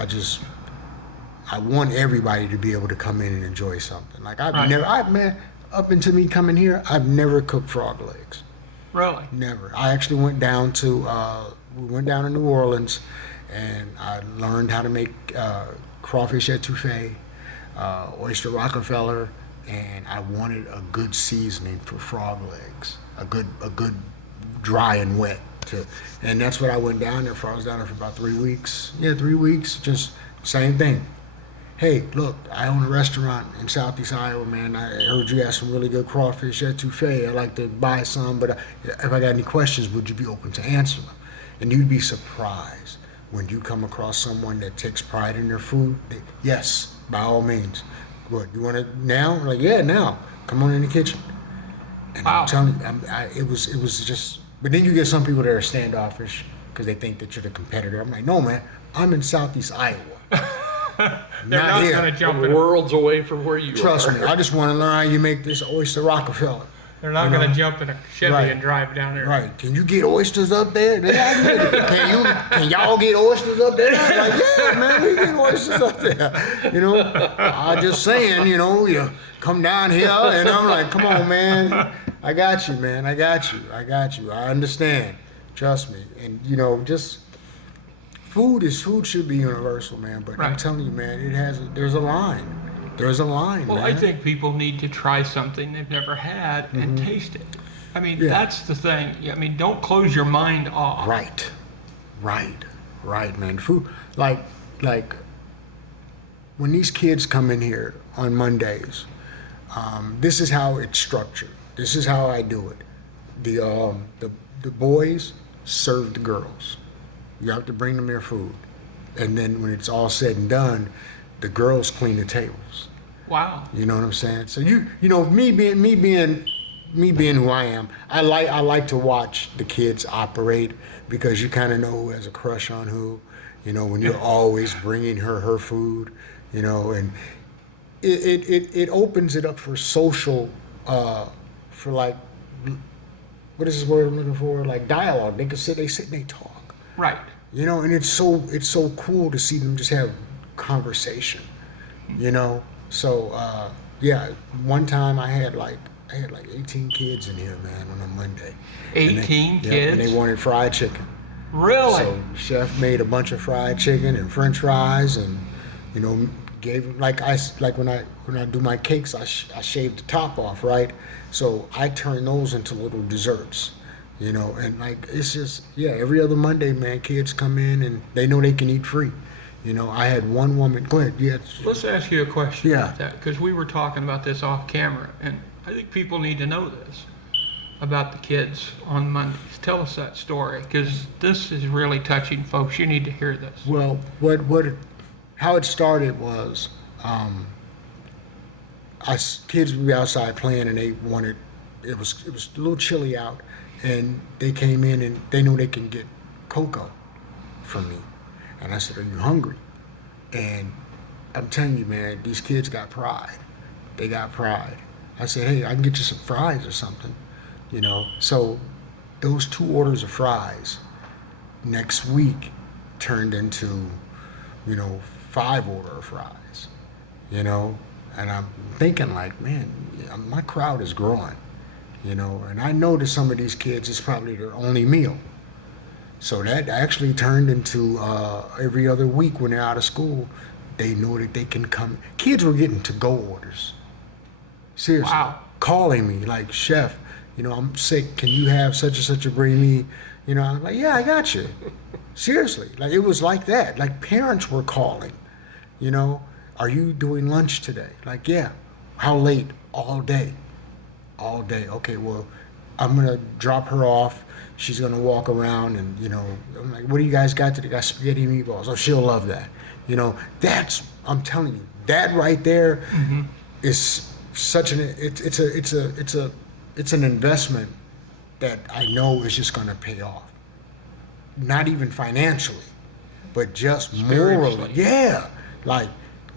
I want everybody to be able to come in and enjoy something. Like up until me coming here, I've never cooked frog legs. Really? Never. I actually went down to New Orleans, and I learned how to make crawfish etouffee, oyster Rockefeller, and I wanted a good seasoning for frog legs, a good dry and wet. And that's what I went down there for. I was down there for about 3 weeks. Yeah, 3 weeks, just same thing. Hey, look, I own a restaurant in Southeast Iowa, man. I heard you have some really good crawfish etouffee. I'd like to buy some, but if I got any questions, would you be open to answer them? And you'd be surprised when you come across someone that takes pride in their food. Yes, by all means. What, you want it now? I'm like, yeah, now. Come on in the kitchen. And wow. I'm telling you, it was just. But then you get some people that are standoffish because they think that you're the competitor. I'm like, no, man. I'm in Southeast Iowa. They're not going to jump in. Worlds away from where you Trust me, I just want to learn how you make this oyster Rockefeller. They're not You going to know? jump in a Chevy Right. and drive down there. Right. Can you get oysters up there? Can y'all get oysters up there? Like, yeah, man, we get oysters up there. You know, I'm just saying, you know, you come down here, and I'm like, come on, man. I got you, man. I got you. I understand. Trust me. And, you know, just food should be universal, man. But I'm Right. telling you, man, there's a line. There's a line, Well, man. I think people need to try something they've never had and taste it. I mean, Yeah. that's the thing. I mean, don't close your mind off. Right, man. Food, like when these kids come in here on Mondays, this is how it's structured. This is how I do it. The boys serve the girls. You have to bring them their food, and then when it's all said and done, the girls clean the tables. Wow. You know what I'm saying? So you know, me being who I am, I like to watch the kids operate, because you kind of know who has a crush on who. You know, when you're always bringing her food. You know, and it opens it up for social, for like, what is this word I'm looking for? Like dialogue. They sit and they talk. Right. You know, and it's so cool to see them just have conversation. You know, so yeah. One time I had like 18 kids in here, man, on a Monday. 18 Yeah, kids? and they wanted fried chicken. Really? So chef made a bunch of fried chicken and French fries, and you know, gave them like when I do my cakes, I shave the top off, right? So I turn those into little desserts. You know, and like it's just, yeah, every other Monday, man, kids come in and they know they can eat free. You know, I had one woman. Go ahead. Yeah. Let's ask you a question Yeah. about that, because we were talking about this off camera, and I think people need to know this about the kids on Mondays. Tell us that story, because this is really touching, folks. You need to hear this. Well, how it started was, kids would be outside playing, and they wanted. It was a little chilly out, and they came in and they knew they can get cocoa from me, and I said, "Are you hungry?" And I'm telling you, man, these kids got pride. They got pride. I said, "Hey, I can get you some fries or something," you know. So those 2 orders of fries next week turned into, you know, 5 orders of fries, you know. And I'm thinking like, man, my crowd is growing, you know. And I know that some of these kids, it's probably their only meal. So that actually turned into every other week when they're out of school, they know that they can come. Kids were getting to-go orders. Seriously. Wow. Calling me like, "Chef, you know, I'm sick. Can you have such and such a bring me?" You know, I'm like, "Yeah, I got you." Seriously. Like, it was like that. Like, parents were calling, you know, "Are you doing lunch today?" Like, "Yeah." "How late?" "All day." "All day." "Okay, well, I'm going to drop her off. She's going to walk around and, you know," I'm like, "What do you guys got today?" "Got spaghetti and meatballs." "Oh, she'll love that." You know, I'm telling you, that right there is such it's an investment that I know is just going to pay off. Not even financially, but just morally. Spiritually. Yeah, like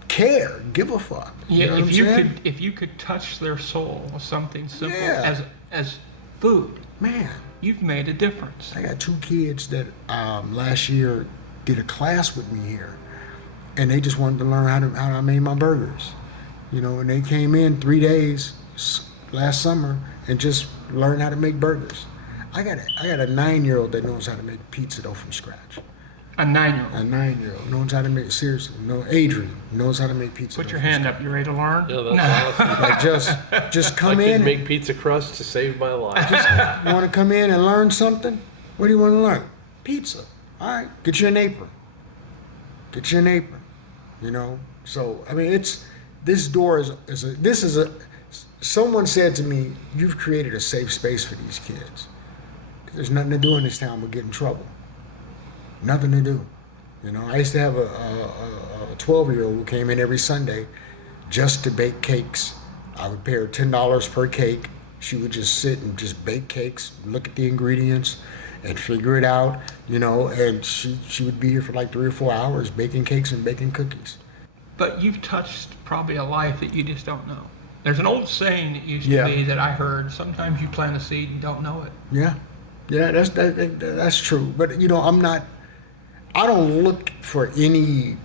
care, give a fuck. Yeah, know what I'm saying? if you could touch their soul with something simple Yeah. as food, Man, you've made a difference. I got 2 kids that last year did a class with me here, and they just wanted to learn how I made my burgers. You know, and they came in 3 days last summer and just learned how to make burgers. I got a 9-year-old that knows how to make pizza dough from scratch. A 9-year-old. A 9-year-old knows how to make, seriously. No, Adrian knows how to make pizza. Put dough your from hand up. You ready to learn? Yeah, that's awesome. Like just I come in. could make pizza crust to save my life. You want to come in and learn something? What do you want to learn? Pizza. All right, get you an apron. Get you an apron. You know. So I mean, this door is a. Someone said to me, "You've created a safe space for these kids. There's nothing to do in this town but get in trouble. Nothing to do." You know, I used to have a 12-year-old who came in every Sunday just to bake cakes. I would pay her $10 per cake. She would just sit and just bake cakes, look at the ingredients, and figure it out, you know, and she would be here for like 3 or 4 hours baking cakes and baking cookies. But you've touched probably a life that you just don't know. There's an old saying that used to be that I heard, sometimes you plant a seed and don't know it. Yeah, that's true. But I don't look for any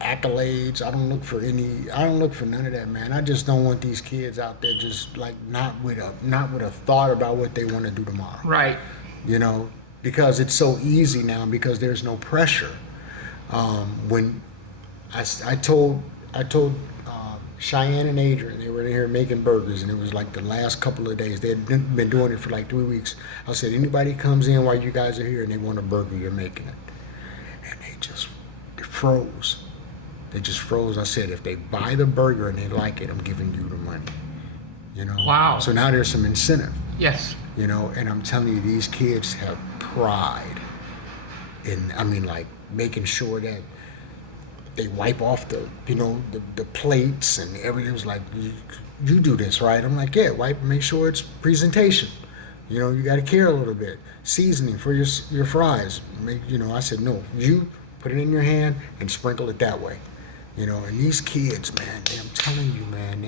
accolades. I don't look for none of that, man. I just don't want these kids out there just like not with a thought about what they want to do tomorrow. Right. You know, because it's so easy now because there's no pressure. When I told Cheyenne and Adrian, they were in here making burgers, and it was like the last couple of days. They had been doing it for like 3 weeks. I said, anybody comes in while you guys are here and they want a burger, you're making it. And they just froze. They just froze. I said, if they buy the burger and they like it, I'm giving you the money. You know? Wow. So now there's some incentive. Yes. You know, and I'm telling you, these kids have pride in, like making sure that they wipe off the plates and everything. Was like, you do this, right? I'm like, yeah, make sure it's presentation. You know, you got to care a little bit. Seasoning for your fries. I said, no, you put it in your hand and sprinkle it that way. You know, and these kids, man, I'm telling you, man,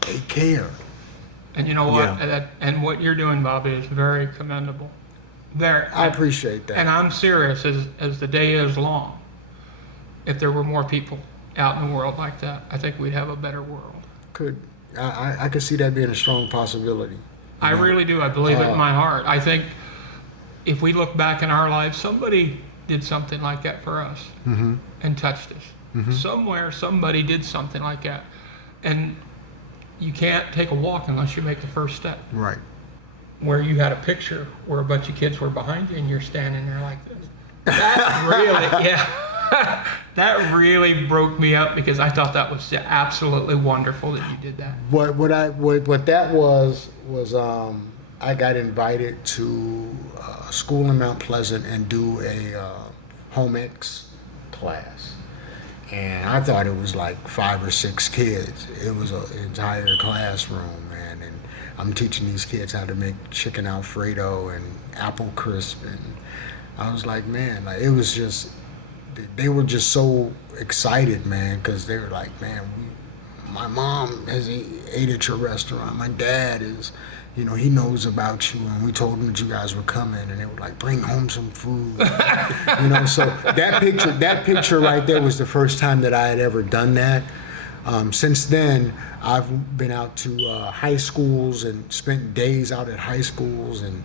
they care. And you know what? Yeah. And what you're doing, Bobby, is very commendable. I appreciate that. And I'm serious, as the day is long, if there were more people out in the world like that, I think we'd have a better world. I could see that being a strong possibility. I really do. I believe it in my heart. I think if we look back in our lives, somebody did something like that for us and touched us. Somewhere, somebody did something like that. And you can't take a walk unless you make the first step. Right. Where you had a picture where a bunch of kids were behind you and you're standing there like this. That really, that really broke me up because I thought that was absolutely wonderful that you did that. What that was I got invited to a school in Mount Pleasant and do a home ec class. And I thought it was like 5 or 6 kids. It was an entire classroom, man. And I'm teaching these kids how to make chicken Alfredo and apple crisp. And I was like, man, like it was just, they were just so excited, man, because they were like, man, my mom has ate at your restaurant. My dad is, he knows about you, and we told him that you guys were coming, and they were like, bring home some food. So that picture right there was the first time that I had ever done that. Since then, I've been out to high schools and spent days out at high schools, and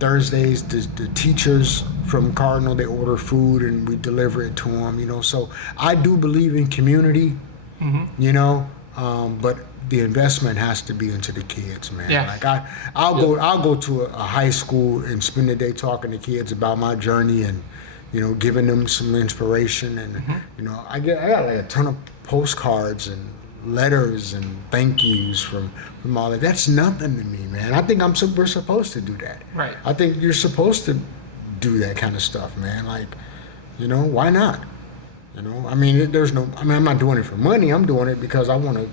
Thursdays the teachers from Cardinal, they order food and we deliver it to them. So I do believe in community, but the investment has to be into the kids, man. Yeah. Like I'll go to a high school and spend the day talking to kids about my journey and giving them some inspiration, and I got like a ton of postcards and letters and thank yous from all that. That's nothing to me, man. I think we're supposed to do that. Right. I think you're supposed to do that kind of stuff, man. Like, why not? I'm not doing it for money. I'm doing it because I want to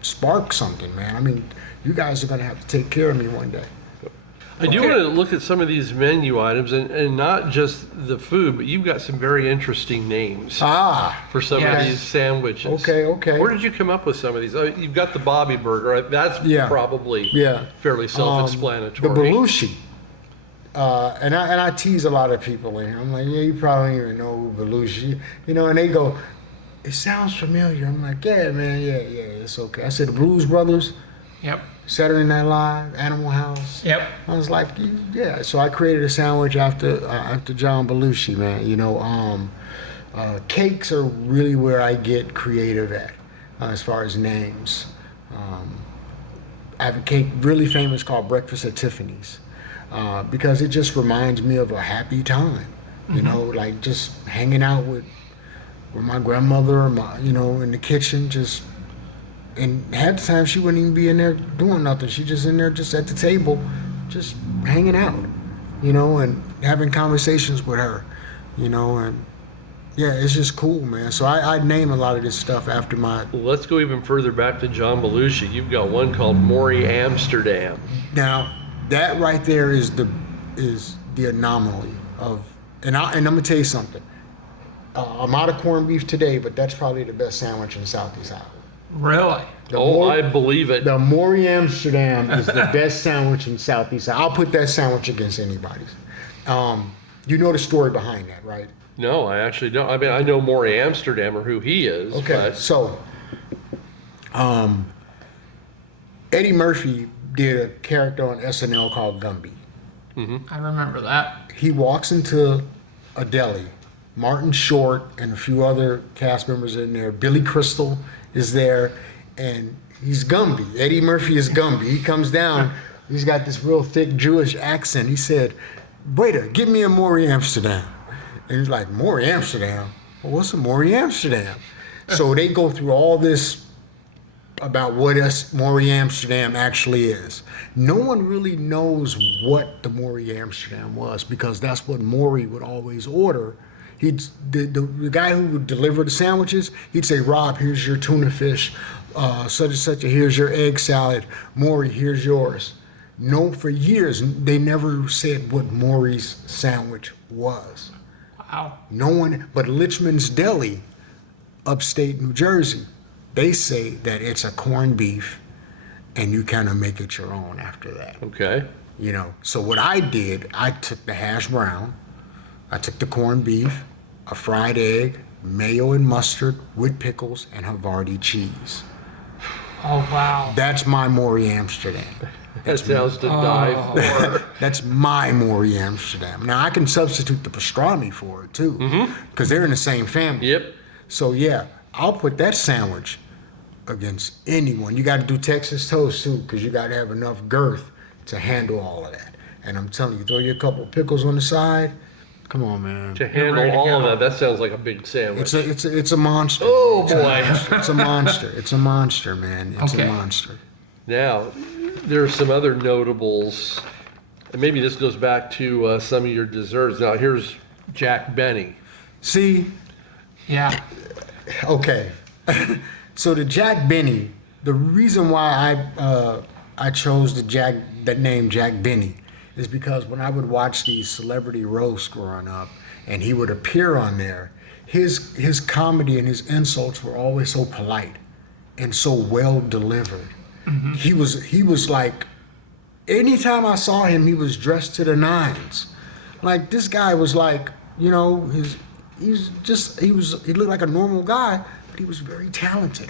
spark something, man. You guys are going to have to take care of me one day. I do want to look at some of these menu items, and not just the food, but you've got some very interesting names for some of these sandwiches. Okay. Where did you come up with some of these? You've got the Bobby Burger. That's probably fairly self-explanatory. The Belushi. And I tease a lot of people in here. I'm like, yeah, you probably don't even know Belushi. And they go, it sounds familiar. I'm like, yeah, man, yeah, it's okay. I said, the Blues Brothers. Yep. Saturday Night Live, Animal House. Yep. I was like, yeah. So I created a sandwich after John Belushi, man. Cakes are really where I get creative at, as far as names. I have a cake really famous called Breakfast at Tiffany's, because it just reminds me of a happy time. Like just hanging out with my grandmother, in the kitchen, just. And half the time she wouldn't even be in there doing nothing. She just in there, just at the table, just hanging out, and having conversations with her, and yeah, it's just cool, man. So I name a lot of this stuff after my. Well, let's go even further back to John Belushi. You've got one called Maury Amsterdam. Now, that right there is the anomaly of, and I'm gonna tell you something. I'm out of corned beef today, but that's probably the best sandwich in Southeast Iowa. Really? I believe it. The Maury Amsterdam is the best sandwich in Southeast. I'll put that sandwich against anybody's. You know the story behind that, right? No, I actually don't. I mean, I know Maury Amsterdam or who he is. Okay, But so Eddie Murphy did a character on SNL called Gumby. I remember that. He walks into a deli. Martin Short and a few other cast members in there. Billy Crystal is there, and he's Gumby. Eddie Murphy is Gumby. He comes down. He's got this real thick Jewish accent. He said, "Waiter, give me a Maury Amsterdam." And he's like, "Maury Amsterdam? Well, what's a Maury Amsterdam?" So they go through all this about what Maury Amsterdam actually is. No one really knows what the Maury Amsterdam was because that's what Maury would always order. The guy who would deliver the sandwiches, he'd say, "Rob, here's your tuna fish, such and such, here's your egg salad. Maury, here's yours." No, for years, they never said what Maury's sandwich was. Wow. No one, but Litchman's Deli, upstate New Jersey, they say that it's a corned beef and you kind of make it your own after that. okay. You know, so what I did, I took the hash brown, I took the corned beef, a fried egg, mayo and mustard with pickles and Havarti cheese. Oh, wow. That's my Maury Amsterdam. That sounds to die for. That's my Maury Amsterdam. Now I can substitute the pastrami for it too, because they're in the same family. Yep. So yeah, I'll put that sandwich against anyone. You got to do Texas toast too, because you got to have enough girth to handle all of that. And I'm telling you, throw you a couple of pickles on the side. Come on, man. To handle ready to all go. of that sounds like a big sandwich. It's a monster. Oh, It's a boy. monster. It's a monster. It's a monster, man. It's Okay. a monster. Now, there are some other notables, and maybe this goes back to some of your desserts. Now, here's Jack Benny. See, Yeah. okay. So the Jack Benny, the reason why I chose that name Jack Benny is because when I would watch these celebrity roasts growing up, and he would appear on there, his comedy and his insults were always so polite and so well delivered. He was like, anytime I saw him, he was dressed to the nines. Like this guy was like, you know, he looked like a normal guy, but he was very talented.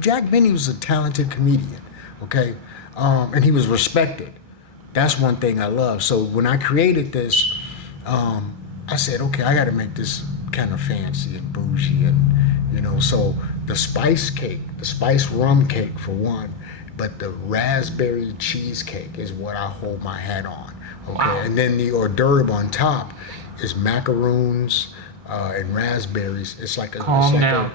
Jack Benny was a talented comedian, okay, and he was respected. That's one thing I love. So when I created this, I said, okay, I got to make this kind of fancy and bougie, and so the spice rum cake for one, but the raspberry cheesecake is what I hold my hat on. Okay, Wow. and then the hors d'oeuvre on top is macaroons and raspberries. It's like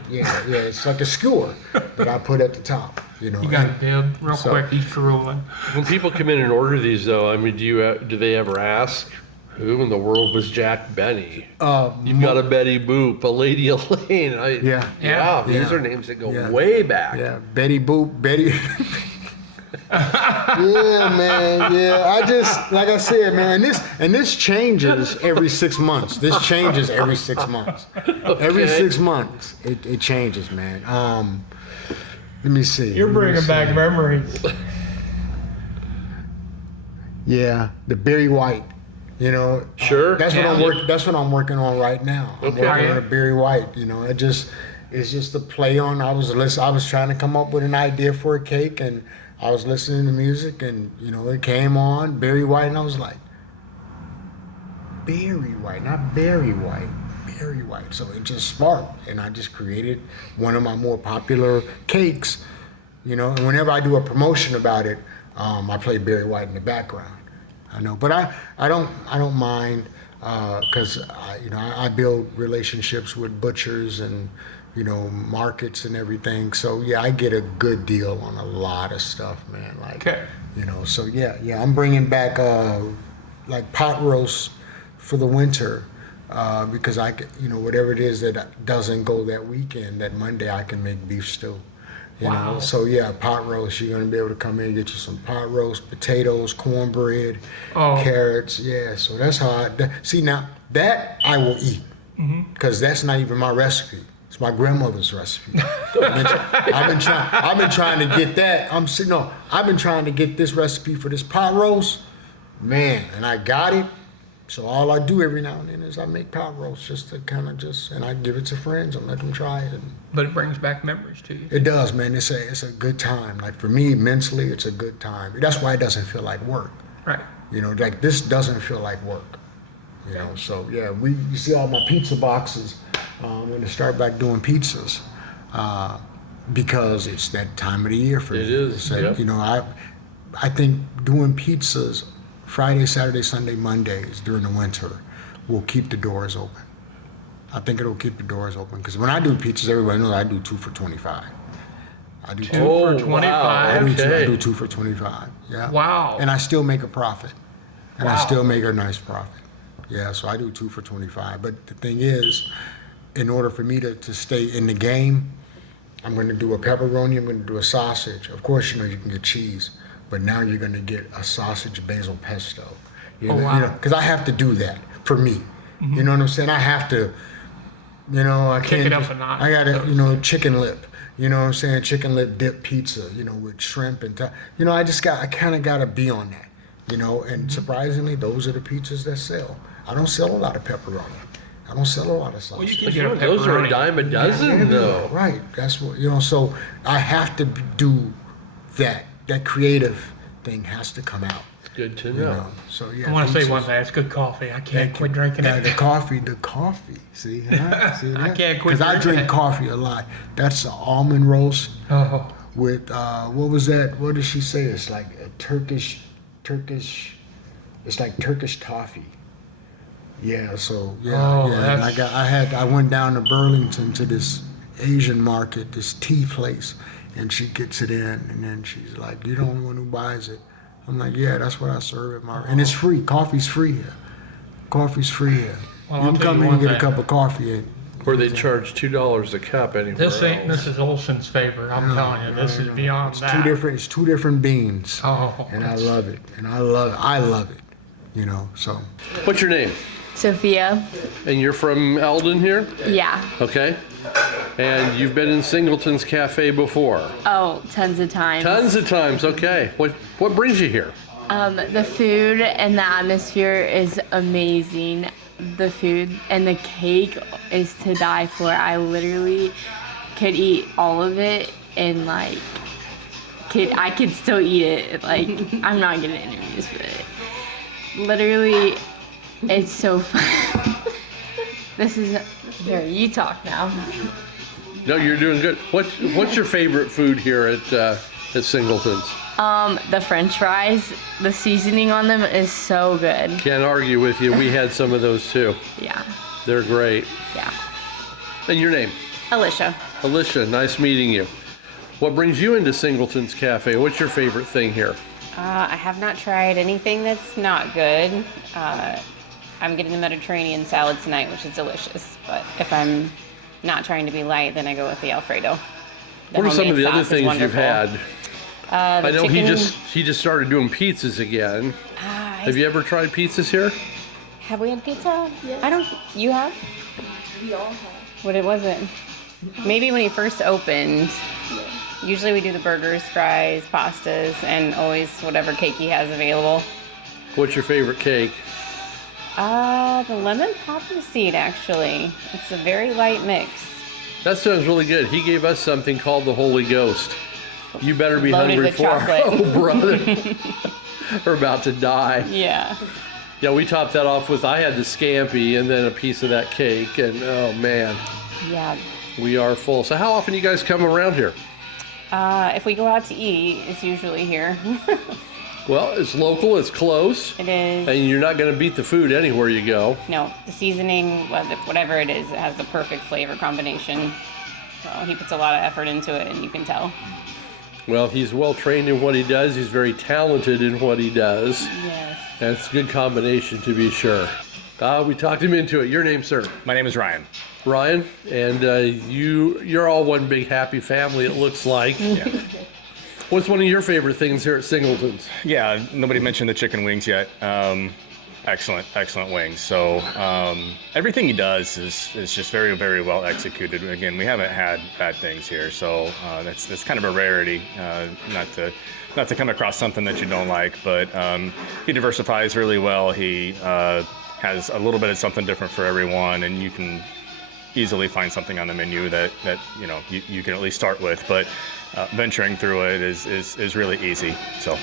it's like a skewer that I put at the top. You got it, Dib. Real quick, he's drooling. When people come in and order these, though, I mean, do they ever ask, who in the world was Jack Benny? You've got a Betty Boop, a Lady Elaine. Yeah. These are names that go way back. Yeah, Betty Boop, Betty. Yeah, man. Yeah, I just like I said, man. This changes every 6 months. This changes every 6 months. Every 6 months, it changes, man. Let me see. You're bringing back memories. Yeah, the Berry White. Sure. That's what Yeah. That's what I'm working on right now. I'm Okay. working on a Berry White. It's just a play on. I was trying to come up with an idea for a cake, and I was listening to music, and it came on Berry White, and I was like, Berry White, not Berry White, Berry White. So it just sparked, and I just created one of my more popular cakes. And whenever I do a promotion about it, I play Berry White in the background. I know, but I don't mind because I build relationships with butchers and markets and everything. So yeah, I get a good deal on a lot of stuff, man. Like Okay. So yeah, I'm bringing back like pot roast for the winter because I whatever it is that doesn't go that weekend, that Monday I can make beef stew. Wow. So yeah, pot roast. You're gonna be able to come in and get you some pot roast, potatoes, cornbread, carrots. Yeah. So that's how see now that I will eat because that's not even my recipe. It's my grandmother's recipe. I've been trying to get that. I've been trying to get this recipe for this pot roast, man, and I got it. So all I do every now and then is I make pot roast just to kind of and I give it to friends and let them try it. But it brings back memories to you. It does, man. It's a good time. Like for me, mentally, it's a good time. That's why it doesn't feel like work. Right. You know, like this doesn't feel like work. You know, so yeah, you see all my pizza boxes. I'm going to start back doing pizzas because it's that time of the year for me. It is. Yep. You know, I think doing pizzas Friday, Saturday, Sunday, Mondays during the winter will keep the doors open. I think it'll keep the doors open because when I do pizzas, everybody knows I do 2 for $25. I do Two for 25. I Okay. do 2 for $25. Yeah. Wow. And I still make a profit. And I Wow. still make a nice profit. Yeah, so I do 2 for $25. But the thing is, in order for me to stay in the game, I'm going to do a pepperoni, I'm going to do a sausage. Of course, you know, you can get cheese, but now you're going to get a sausage basil pesto. Wow. Because I have to do that for me. You know what I'm saying? I have to, I can't. it up a notch. I got to, chicken lip. You know what I'm saying? Chicken lip dip pizza, with shrimp and, I kind of got to be on that, and surprisingly, those are the pizzas that sell. I don't sell a lot of pepperoni. I don't sell a lot of sausage. You get a Those are a pepperoni. dime a dozen, Yeah, though. right. That's what, so I have to do that. That creative thing has to come out. Good to You know. know? So yeah. I want to say pizzas. one thing. It's good coffee. I can't Thank quit you. drinking Yeah, it. the coffee. See, huh? See that? I can't quit Because I drinking drink it. coffee a lot. That's an almond roast Oh, with what was that? What did she say? It's like a Turkish. It's like Turkish toffee. Yeah. So yeah, Oh, yeah. And that's- I went down to Burlington to this Asian market, this tea place, and she gets it in, and then she's like, "You're the only one who buys it." I'm like, "Yeah, that's what I serve at my," and it's free. Coffee's free here. Coffee's free here. Well, You I'll can tell come you in and one get a thing. cup of coffee. And Where they charge $2 a cup anywhere this ain't else. Mrs. Olson's favorite. I'm telling you, this is beyond it's that. It's two different beans. Oh, And I love it. I love it. So What's your name? Sophia. And you're from Eldon here? Yeah. Okay. And you've been in Singleton's Cafe before? Oh, tons of times. Tons of times, okay. What brings you here? The food and the atmosphere is amazing. The food and the cake is to die for. I literally could eat all of it and I could still eat it. Like, I'm not gonna interview but literally, it's so fun. This is you talk now. No, you're doing good. What's your favorite food here at Singleton's? The French fries, the seasoning on them is so good. Can't argue with you. We had some of those too. Yeah, They're great. yeah. And your name? Alicia. Alicia, nice meeting you. What brings you into Singleton's Cafe? What's your favorite thing here? I have not tried anything that's not good. I'm getting the Mediterranean salad tonight, which is delicious. But if I'm not trying to be light, then I go with the Alfredo. What are some of homemade the other sauce is thing you've wonderful. had? The I know chicken, he just started doing pizzas again. Ah, Have you ever tried pizzas here? Have we had pizza? Yeah. I don't. You have? We all have. What it was it? Maybe when he first opened. Usually we do the burgers, fries, pastas, and always whatever cake he has available. What's your favorite cake? The lemon poppy seed, actually. It's a very light mix. That sounds really good. He gave us something called the Holy Ghost. You better be Loaded hungry with for chocolate. Oh, brother. We're about to die. Yeah. Yeah, we topped that off with, I had the scampi and then a piece of that cake, and oh man, Yeah. we are full. So how often you guys come around here? If we go out to eat, it's usually here. Well, it's local, it's close, It is. and you're not going to beat the food anywhere you go. No, the seasoning, whatever it is, it has the perfect flavor combination. So he puts a lot of effort into it, and you can tell. Well, he's well trained in what he does. He's very talented in what he does. Yes. And it's a good combination to be sure. We talked him into it. Your name, sir? My name is Ryan. Ryan, and you're all one big happy family, it looks like. Yeah. What's one of your favorite things here at Singleton's? Yeah, nobody mentioned the chicken wings yet. excellent wings. So everything he does is just very, very well executed. Again, we haven't had bad things here, so that's kind of a rarity. Not to come across something that you don't like, but he diversifies really well. He has a little bit of something different for everyone, and you can easily find something on the menu that you can at least start with. But venturing through it is really easy. So.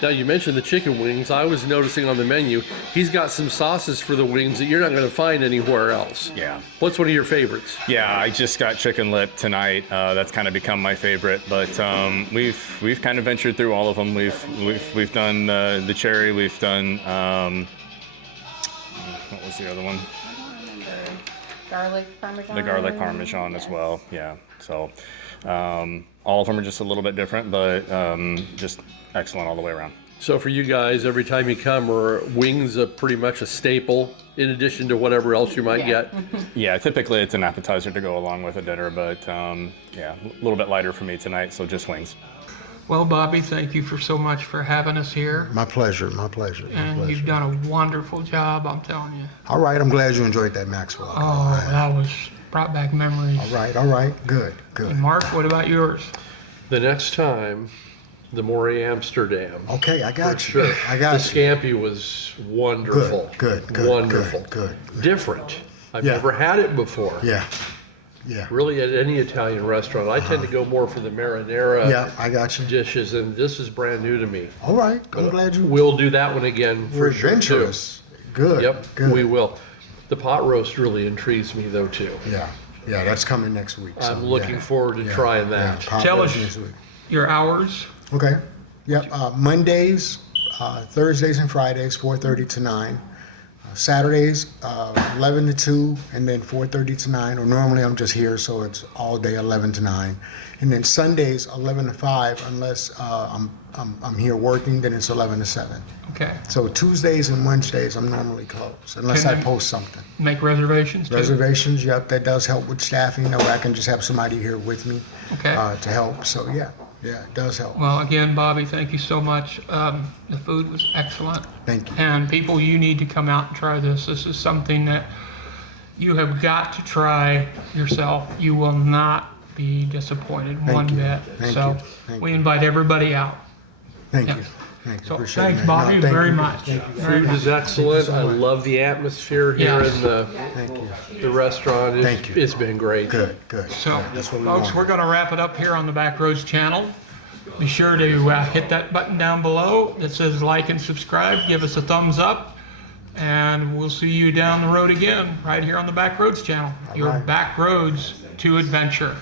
Now, you mentioned the chicken wings. I was noticing on the menu, he's got some sauces for the wings that you're not going to find anywhere else. Yeah. What's one of your favorites? Yeah, I just got chicken lip tonight. That's kind of become my favorite. But we've kind of ventured through all of them. We've done the cherry. We've done what was the other one? I don't remember. Garlic parmesan. The garlic parmesan as well. Yeah. So all of them are just a little bit different, but just excellent all the way around. So for you guys, every time you come, are wings pretty much a staple in addition to whatever else you might get? Yeah, typically it's an appetizer to go along with a dinner, but yeah, a little bit lighter for me tonight, so just wings. Well, Bobby, thank you so much for having us here. My pleasure. And you've done a wonderful job, I'm telling you. All right, I'm glad you enjoyed that, Maxwell. Oh, that was brought back memories. All right, good. And Mark, what about yours? The next time, the Morey Amsterdam. Okay, I got For you. sure. I got the you. scampi was wonderful. Good. Wonderful. Good. Different. I've Yeah. never had it before. Yeah. Really, at any Italian restaurant, I tend to go more for the marinara Yeah, I got you. dishes, and this is brand new to me. All right, I'm glad you. We'll do that one again We're for sure, too. adventurous. Good. Yep, Good. we will. The pot roast really intrigues me, though, too. Yeah, that's coming next week. So, I'm looking yeah. forward to trying that. pot Tell roast us next week. your hours. Okay. Yep. Mondays, Thursdays, and Fridays, 4:30 to 9. Saturdays, 11 to 2, and then 4:30 to 9. Or normally I'm just here, so it's all day 11 to 9. And then Sundays, 11 to 5, unless I'm here working, then it's 11 to 7. Okay. So Tuesdays and Wednesdays I'm normally closed, unless I post something. Make reservations too? Reservations, yep, that does help with staffing. That way I can just have somebody here with me Okay. to help. So yeah, it does help. Well, again, Bobby, thank you so much. The food was excellent. Thank you. And people, you need to come out and try this. This is something that you have got to try yourself. You will not be disappointed one you. bit. Thank So you. Thank we you. invite everybody out. Thank Yeah. you. Thank you. So Appreciate thanks, it, man. Bobby, No, thank very you. much. Very Food much. is excellent. so I much. love the atmosphere here Yes. in the Thank you. restaurant. Thank you. It's been great. Good. So, That's what we folks, want. we're going to wrap it up here on the Backroads channel. Be sure to hit that button down below that says like and subscribe. Give us a thumbs up, and we'll see you down the road again right here on the Backroads channel. Your right. Backroads to adventure.